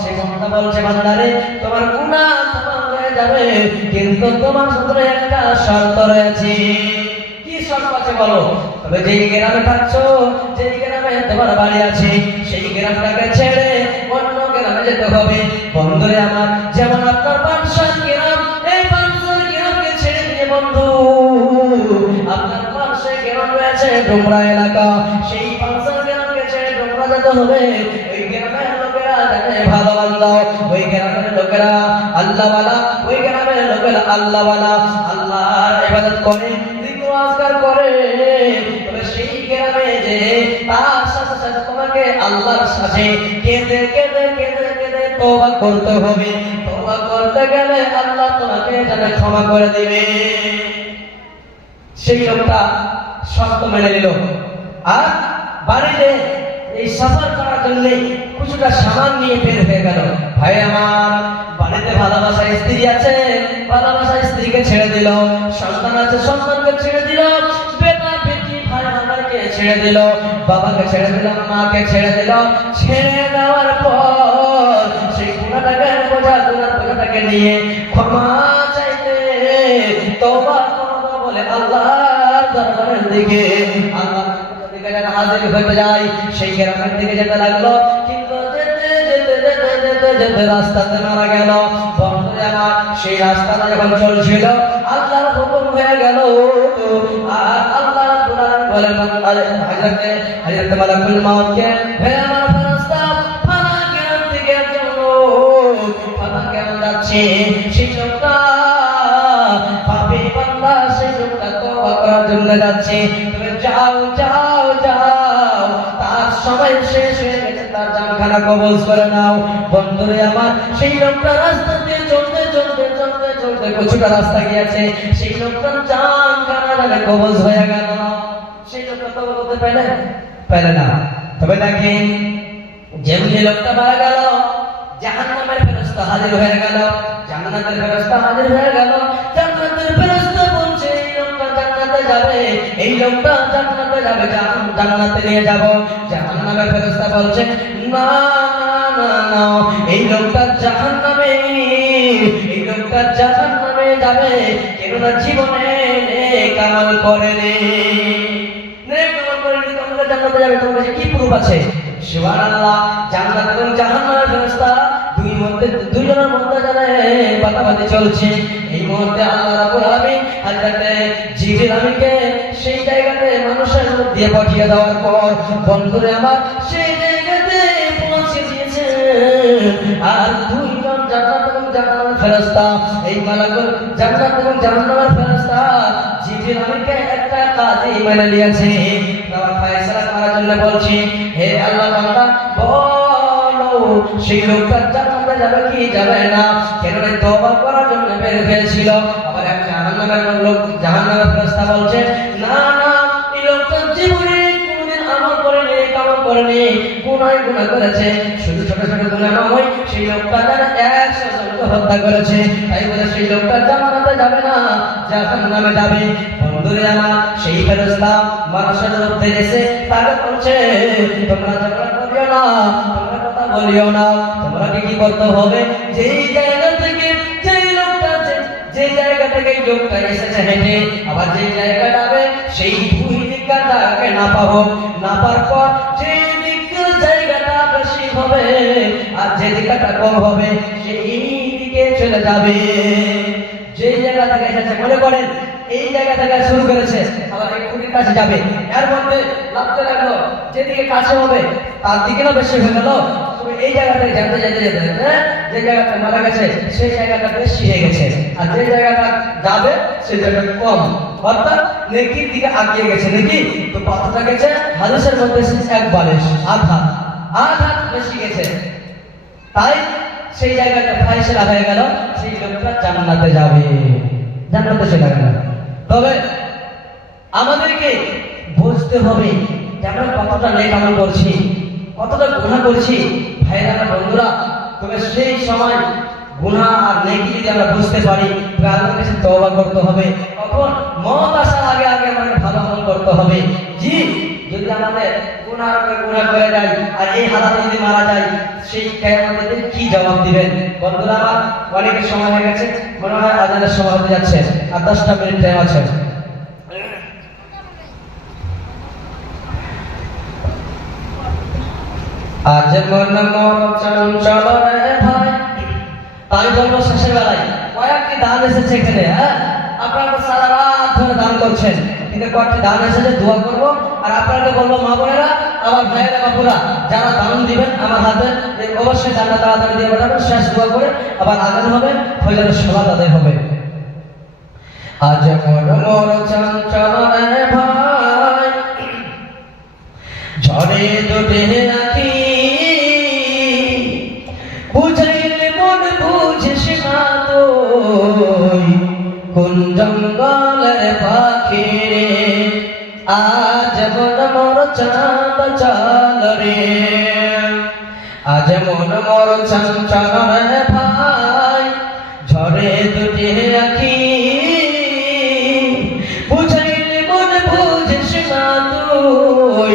সে বান্দা বলছে, বান্দারে, তোমার গুনাহ ক্ষমা হয়ে যাবে, কিন্তু তোমার সাথে একটা শর্ত রয়েছে। কি শর্ত আছে বলো? তবে যেই গ্রামে থাকছো, যেই গ্রামে তোমার বাড়ি আছে, সেই গ্রামটাকে ছেড়ে অন্য গ্রামে যেতে হবে। বন্ধুরে আমার, যেমন আপনার 500 গ্রাম, এই 500 গ্রামকে ছেড়ে দিয়ে বন্ধু আপনার পাশে গ্রাম রয়েছে ডোমরা এলাকা, সেই 500 গ্রামকে ছেড়ে ডোমরা যেতে হবে। ওই গ্রামের লোকেরা যাকে ভালো বান্দা, ওই গ্রামের লোকেরা আল্লাহওয়ালা, ওই গ্রামের লোকেরা আল্লাহওয়ালা, আল্লাহর ইবাদত করে, জিকির আজকার করে। তবে সেই গ্রামে যে তার সাথে সাথে তোমাকে আল্লাহর সাথে কেঁদে কেঁদে কেঁদে কেঁদে তওবা করতে হবে। তওবা করতে গেলে আল্লাহ তোমাকে যাতে ক্ষমা করে দিবে। সেই লোকটা শর্ত মেনে নিল, আর বাড়িতে এই সফর করার জন্য কিছুটা সামান নিয়ে বের হয়ে গেল। ভাই আমার, বাড়িতে ভালোবাসা স্ত্রী আছে, ভালোবাসা স্ত্রীকে ছেড়ে দিল, সন্তান আছে, সন্তানকে ছেড়ে দিল, বেটা বেটি ভাই ভাইকে ছেড়ে দিল, বাবাকে ছেড়ে দিল, মাকে ছেড়ে দিল। ছেড়ে দেওয়ার পর সেই গুনাহটাকে বোঝাটাকে নিয়ে ক্ষমা চাইতে তওবা বলে আল্লাহর দরবারের দিকে, আল্লাহর দিকে যেন হাজির হতে যায়। সেই গ্রামের দিকে যেতে লাগলো, কিন্তু যেতে যেতে যেতে যেতে যেতে রাস্তাতে মারা গেল। বন্ধুরে আমার, সেই রাস্তাটা যখন চলছিল আল্লাহর হুকুম হয়ে গেল, আর আল্লাহ রাব্বুল আলামিন বলেন হযরত মালাকুল মাউতকে, হে আমার ফেরেশতা, ফানা গ্রাম থেকে একজন লোক ফানা গ্রাম যাচ্ছে, সেই লোকটা পাপী বান্দা, সেই লোকটা তওবা করার জন্য যাচ্ছে, তুমি যাও যাও যাও, তার সময় শেষ হয়ে গেছে, তার জানখানা কবজ করে নাও। বন্ধুরে আমার, সেই লোকটা রাস্তা দিয়ে চলতে চলতে চলতে চলতে কিছুটা রাস্তা গিয়েছে, সেই লোকটার জানখানা কবজ হয়ে গেল। সেই লোকটা তওবা করতে পারে না। তবে দেখেন, যেমনি লোকটা মারা গেল, জাহান্নামের ফেরেশতা হাজির হয়ে গেল, জান্নাতের ফেরেশতা হাজির হয়ে গেল। জান্নাতের ফেরেশতা বলছে, এই লোকটা জান্নাতে যাবে, এই লোকটা জান্নাতে যাবে, জান্নাতে নিয়ে যাব। জাহান্নামের ফেরেশতা বলছে, না না না, এই লোকটা জাহান্নামে, এই লোকটা জাহান্নামে যাবে, কেননা জীবনে নেক আমল করেনি। নেক আমল করেনি, তোমরা জান্নাতে যাবে, তোমার কাছে কি প্রুফ আছে? সুবহানাল্লাহ। জান্নাত এবং জাহান্নামের ফেরেশতা দুইজনের মধ্যে বাতাবাতি চলছে। এই মুহূর্তে আল্লাহ রাব্বুল আলামিন হযরত জিবরিল আমিনকে সেই জায়গাতে মানুষের মধ্যে পাঠিয়ে দেওয়ার পর, বন্ধুরে আমার, সেই জায়গাতে পৌঁছে দিয়েছে। আর দুইজন জান্নাত এবং জাহান্নামের ফেরেশতা, এই মালাকুল জান্নাত এবং জাহান্নামের ফেরেশতা জিবরিল আমিনকে একটা কাজে মেনে নিয়েছে। তারা ফয়সালা করার জন্য বলছে, হে আল্লাহ বান্দা, বলো সেই লোকটা জান্নাতে যাবে কি যাবে না? কেননা তওবা করার জন্য বের হয়েছিল। আবার এক জাহান্নামের লোক, জাহান্নামের ফেরেশতা বলছে, না না, এই লোকটা জীবনে কোনদিন আমল করেনি, কামল করেনি, গুনাহ করেছে, শুধু ছোট ছোট গুনাহ নয়, সেই লোকটা তার 100 জনকে হত্যা করেছে। তাই বলে সেই লোকটা জান্নাতে যাবে না, জাহান্নামে যাবে। বন্ধুরে আমার, সেই ফেরেশতা মানুষের মধ্যে এসে তাকে বলছে, তোমরা ঝগড়া করিও না, তোমরা কথা বলিও না, তোমরা কি করতে হবে? যেই জায়গা থেকে যেই লোকটা, যে জায়গা থেকে এই লোকটা এসেছে হেঁটে, আবার যে জায়গা যাবে সেই দুই দিকটাকে নাপাবো, নাপার পর যে দিকের জায়গাটা বেশি হবে আর যে দিকটা কম হবে সেই দিকে চলে যাবে। যে যেই জায়গা থেকে এসেছে, মনে করেন এই জায়গা থেকে শুরু করেছে, আবার এই খুঁটির কাছে যাবে, এর মধ্যে লাগতে লাগলো, যেদিকে কাছে হবে তার দিকে না বেশি হয়ে গেল। তবে এই জায়গা থেকে যেতে যেতে যেতে যেতে যে জায়গাটা মারা গেছে সেই জায়গাটা বেশি হয়ে গেছে, আর যে জায়গাটা যাবে সেই জায়গাটা কম, অর্থাৎ নেকির দিকে আগিয়ে গেছে নাকি। তো কতটা গেছে? হাদিসের মধ্যে এক বালিশ, আধা আধা বেশি গেছে। তাই সেই জায়গাটা ফাইসলা হয়ে গেল, সেই লোকটা জান্নাতে যাবে, জান্নাতে চলে গেল। তবে আমাদেরকে বুঝতে হবে যে আমরা কতটা নেক আমল করছি, কতটা গুনাহ করছি ভাইরা বন্ধুরা। তবে সেই সময় গুনাহ আর নেকি যদি আমরা বুঝতে পারি, তবে আল্লাহর কাছে তওবা করতে হবে। তখন মওত আসার আগে আগে আমাদের ভালো আমল করতে হবে। জি, যদি আমাদের গুনাহ করে যাই আর এই হালাতে যদি মারা যায়, সেই কিয়ামতে কি জবাব দিবেন? বন্ধুরা আমার অনেকের সময় হয়ে গেছে, মনে হয় আজানের সময় হতে যাচ্ছে, আর 10টা মিনিট টাইম আছে। আজ মন মোর চঞ্চল রে ভাই, তাই বলবো শেষের বেলায় কয়েকটি দান এসেছে এখানে। হ্যাঁ, আপনারা সারা রাত ধরে দান করছেন, কিন্তু কয়েকটি দান এসেছে, দোয়া করবো। আর আপনাকে বলবো মা বোনেরা, আমার ভাইয়েরা বাপুরা, যারা দান দিবেন আমার হাতে অবশ্যই দানটা তাড়াতাড়ি দিয়ে পাঠাবেন। শেষ দোয়া করে আবার আগান হবে, ফজরের সালাত আদায় হবে। আজ মন মোর চঞ্চল রে ভাই, ঝড়ে দুটে রাখি, বুঝাইলে মন বুঝিস না তুই, কোন জঙ্গলের পাখি রে। আজ মন মোর চাঁদ চাল রে, আজ মন মোর চঞ্চল রে ভাই, ঝড়ে দুটে রাখি, বুঝাইলে মন বুঝিস না তুই,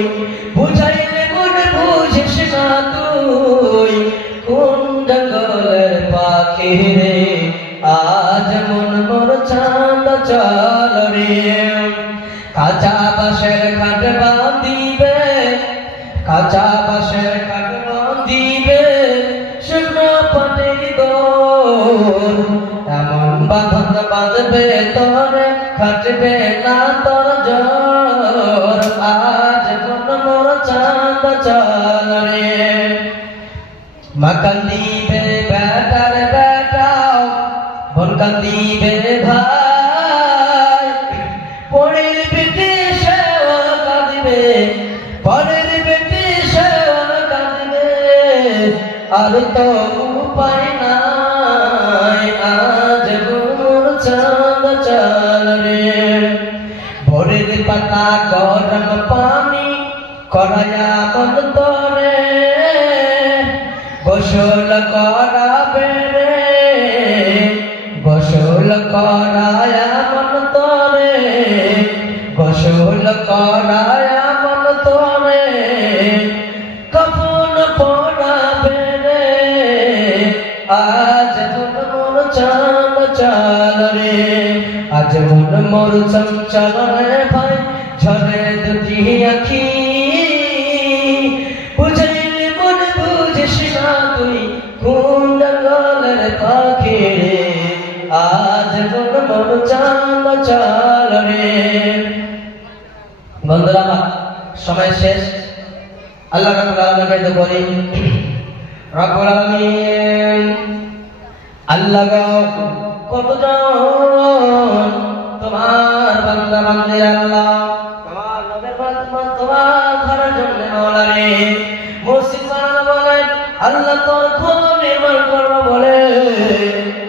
বুঝাইলে মন বুঝিস না তুই, কোন জঙ্গলের পাখি রে। আজ মন মোর চাঁদ চাল রে, কাঁচা বাঁশের খাট বাঁধিবে, কাঁচা বাঁশের খাট বাঁধিবে, শুকনো পাটের দোর, এমন বাঁধন বাঁধবে তোর, খাটবে না তোর জোর। আজ মন মোর চাঁদ চাল রে, মা কান্দিবে বেটার বেটাও, বোন কান্দিবে ভাই, পরের বেটি সেও কাঁদিবে, পরের বেটি সেও কাঁদিবে, আর তো উপায় নাই। আজ মোর চাঁদ চাল রে, ভোরের পাতা গরম পানি করায়া মন তোরে, গোসল করাবে রে, গোসল করায়া মন তোরে, গোসল করায়া মন তোরে, কাফন পরাবে রে। আজ মন মোর চাঁদ চাল রে, আজ মন মোর চঞ্চল রে ভাই, ঝরে দুটি আখি, বুঝাইলে মন বুঝিস না তুই, কোন জঙ্গলের পাখি রে। আজ মন মোর চাঁদ চাল রে। বন্ধুরা আমার সময় শেষ, আল্লাহ রাব্বুল আলামিনকে বলি, রব্বুল আলামিন আল্লাহ গো, কতজন তোমার বান্দা বান্দি আল্লাহ, তোমার নবীর বান্দা তোমার ঘরের জন্য মাওলা রে মসজিদ বানানো বলেন, আল্লাহ তোর ঘর নির্মাণ করবো বলে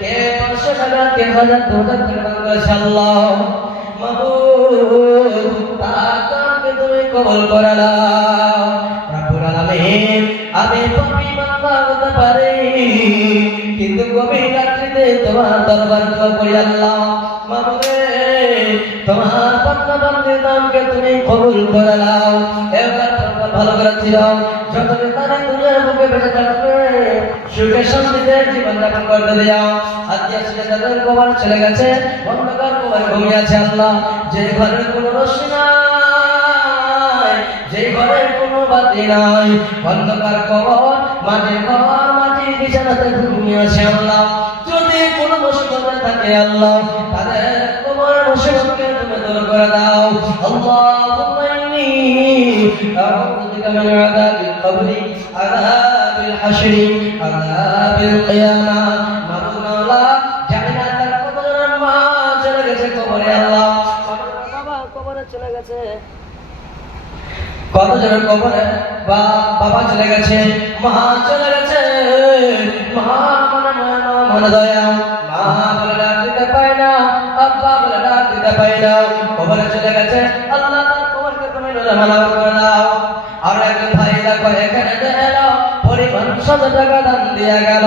কে 500 টাকা, কে 1000, 2000 টাকা দান করেছে। আল্লাহ মাবুদ, তাকে তুমি কবুল করে নাও। রব্বুল আলামিন, আমি পাপী বান্দা হতে পারি, কিন্তু গভীর রাত্রিতে তোমার দরবার দোয়া করি। আল্লাহ মাবুদ, তোমার বান্দা বান্দির নামকে তুমি কবুল করে নাও। এবার তোমার ভালো করে দিও, যতদিন তারা দুনিয়ার বুকে বেঁচে থাকবে সুখে শান্তিতে জীবন যাপন করতে দিও। আত্মীয় ছেলে যাদের কবর চলে গেছে, অন্ধকার কবরে ঘুমিয়ে আছে। আল্লাহ, যে ঘরের কোনো রশ্মি নাই, যে ঘরের কোনো বাতি নাই, অন্ধকার কবর, মাটির ঘর, মাটির বিছানাতে ঘুমিয়ে আছে। আল্লাহ, যদি যদি কোনো মুসিবতে থাকে আল্লাহ তাদের তোমার মুসিবতকে তুমি দূর করে দাও। আল্লাহুম্মা ইন্নী আউযু বিকা মিন আযাবিল কবরি, আযাবিল হাশরি, আযাবিল কিয়ামাহ। মাওলা জানি না তার কবরের মা চলে গেছে কবরে আল্লাহ, বাবা কবরে চলে গেছে, কতজনের কবরে বাবা চলে গেছে, মা চলে গেছে, মা মনে দয়া, মা বলে ডাক দিতে পায় না, আব্বা বলে ডাক দিতে পায় না, কবরে চলে গেছে। আল্লাহ তার কবরকে তুমি রহমান করে দাও। আর একজন ভাই দেখো এখানে এলো, পরিমাণ 100 টাকা দান দিয়ে গেল।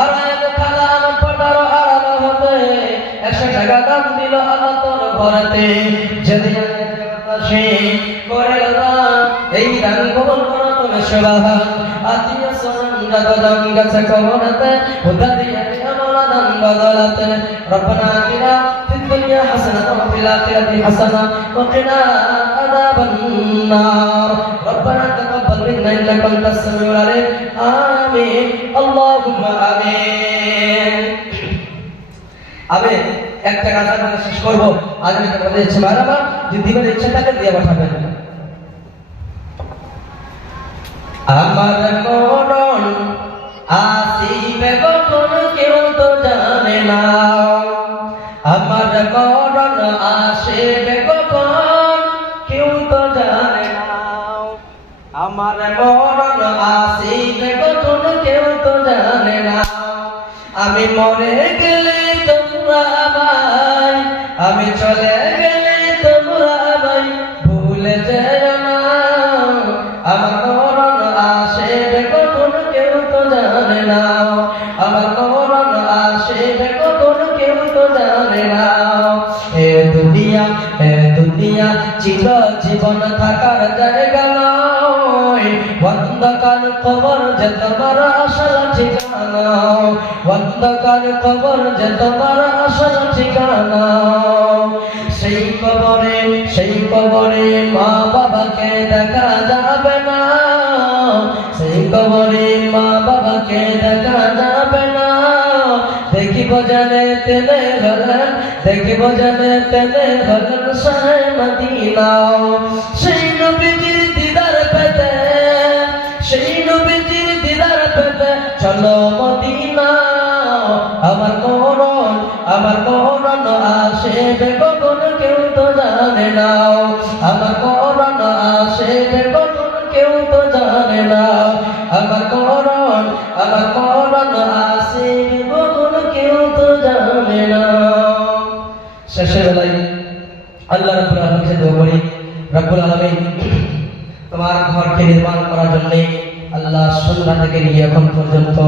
আর এক খালা আমার পটারও আড়ালো হতে 100 টাকা দান দিল আল্লাহ তোর ঘরেতে। যদি করে এই দান কবল করো তুমি সুবহান। আত্মীয় স্বজন যত দান গেছে কবরেতে, উদ্ধার দিয়ে আমরা দান বদলাতে। রব্বানা আতিনা ফিদ দুনিয়া হাসানাতাও ওয়া ফিল আখিরাতি হাসানাতাও ওয়া কিনা আযাবান নার। রব্বানা তাকাব্বাল মিন্না ইন্নাকা আনতাস সামিউল আলিম। আমিন আল্লাহুম্মা আমিন। আমি একটা কথা বলে শেষ করব। আজ আমি তোমাদের ইচ্ছে মারাবা, যদি দিবেন ইচ্ছে থাকে দিয়ে পাঠাবেন। আমার মরণ আসিবে কখন কেউ তো জানে না, আমার মরণ আসিবে কখন কেউ তো জানে না, আমার মরণ আসিবে কখন কেউ তো জানে না। আমি মরে গেলে তোমরা ভাই, আমি চলে গেলে তোমরা ভাই ভুলে যেও না, আমার মরণ আসে কখন কেউ তো জানে না, আমার মরণ আসে কখন কেউ তো জানে না। এ দুনিয়া চির জীবন থাকার জায়গা নয়, অন্ধকার কবর যে তোমার আসল ঠিকানা, অন্ধকার কবর যে তোমার আসল ঠিকানা। সেই কবরে মা বাবাকে দেখা যাবে না, সেই কবরে মা বাবাকে দেখা যাবে না। দেখিব জানে তেনে হলেন, দেখিব জানে তেনে হলেন শাহে মদিনা। সেই নবীজির দিদার পেতে, সেই নবীজির দিদার পেতে চলো মদিনা। আমার মরণ আসে কখন কেউ তো জানে না, আমার মরণ আসে কখন কেউ তো জানে না, আমার মরণ আসে কখন কেউ তো জানে না। শেষের বেলায় আল্লাহ রাব্বুল আলামিনকে দোয়া করি, রাব্বুল আলামিন তোমার ঘরকে নির্মাণ করার জন্য আল্লাহ সন্ধ্যা থেকে নিয়ে এখন পর্যন্ত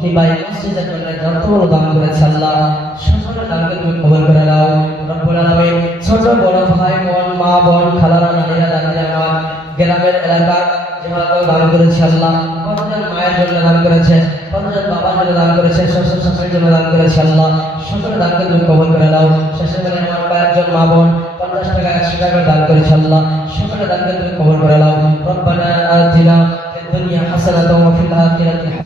কিংবা মসজিদের জন্য যতগুলো দান করেছে আল্লাহ সকল দানকে তুমি কবুল করে নাও। রব্বুল আলামিন ছোট বড় ভাই বোন মা বোন খালারা নানিরা দাদিরা আমার গ্রামের এলাকার যেভাবে দান করেছে আল্লাহ, কতজন মায়ের জন্য দান করেছে, কতজন বাবার জন্য দান করেছে, শ্বশুর শাশুড়ির জন্য দান করেছে আল্লাহ, সকল দানকে তুমি কবুল করে নাও। শেষে বেলা আমার কয়েকজন মা বোন 50 টাকা 100 টাকা দান করেছে আল্লাহ, সকল দানকে তুমি কবুল করে নাও। রব্বানা আতিনা ফিদ দুনিয়া হাসানাতাও ওয়া ফিল আখিরাতি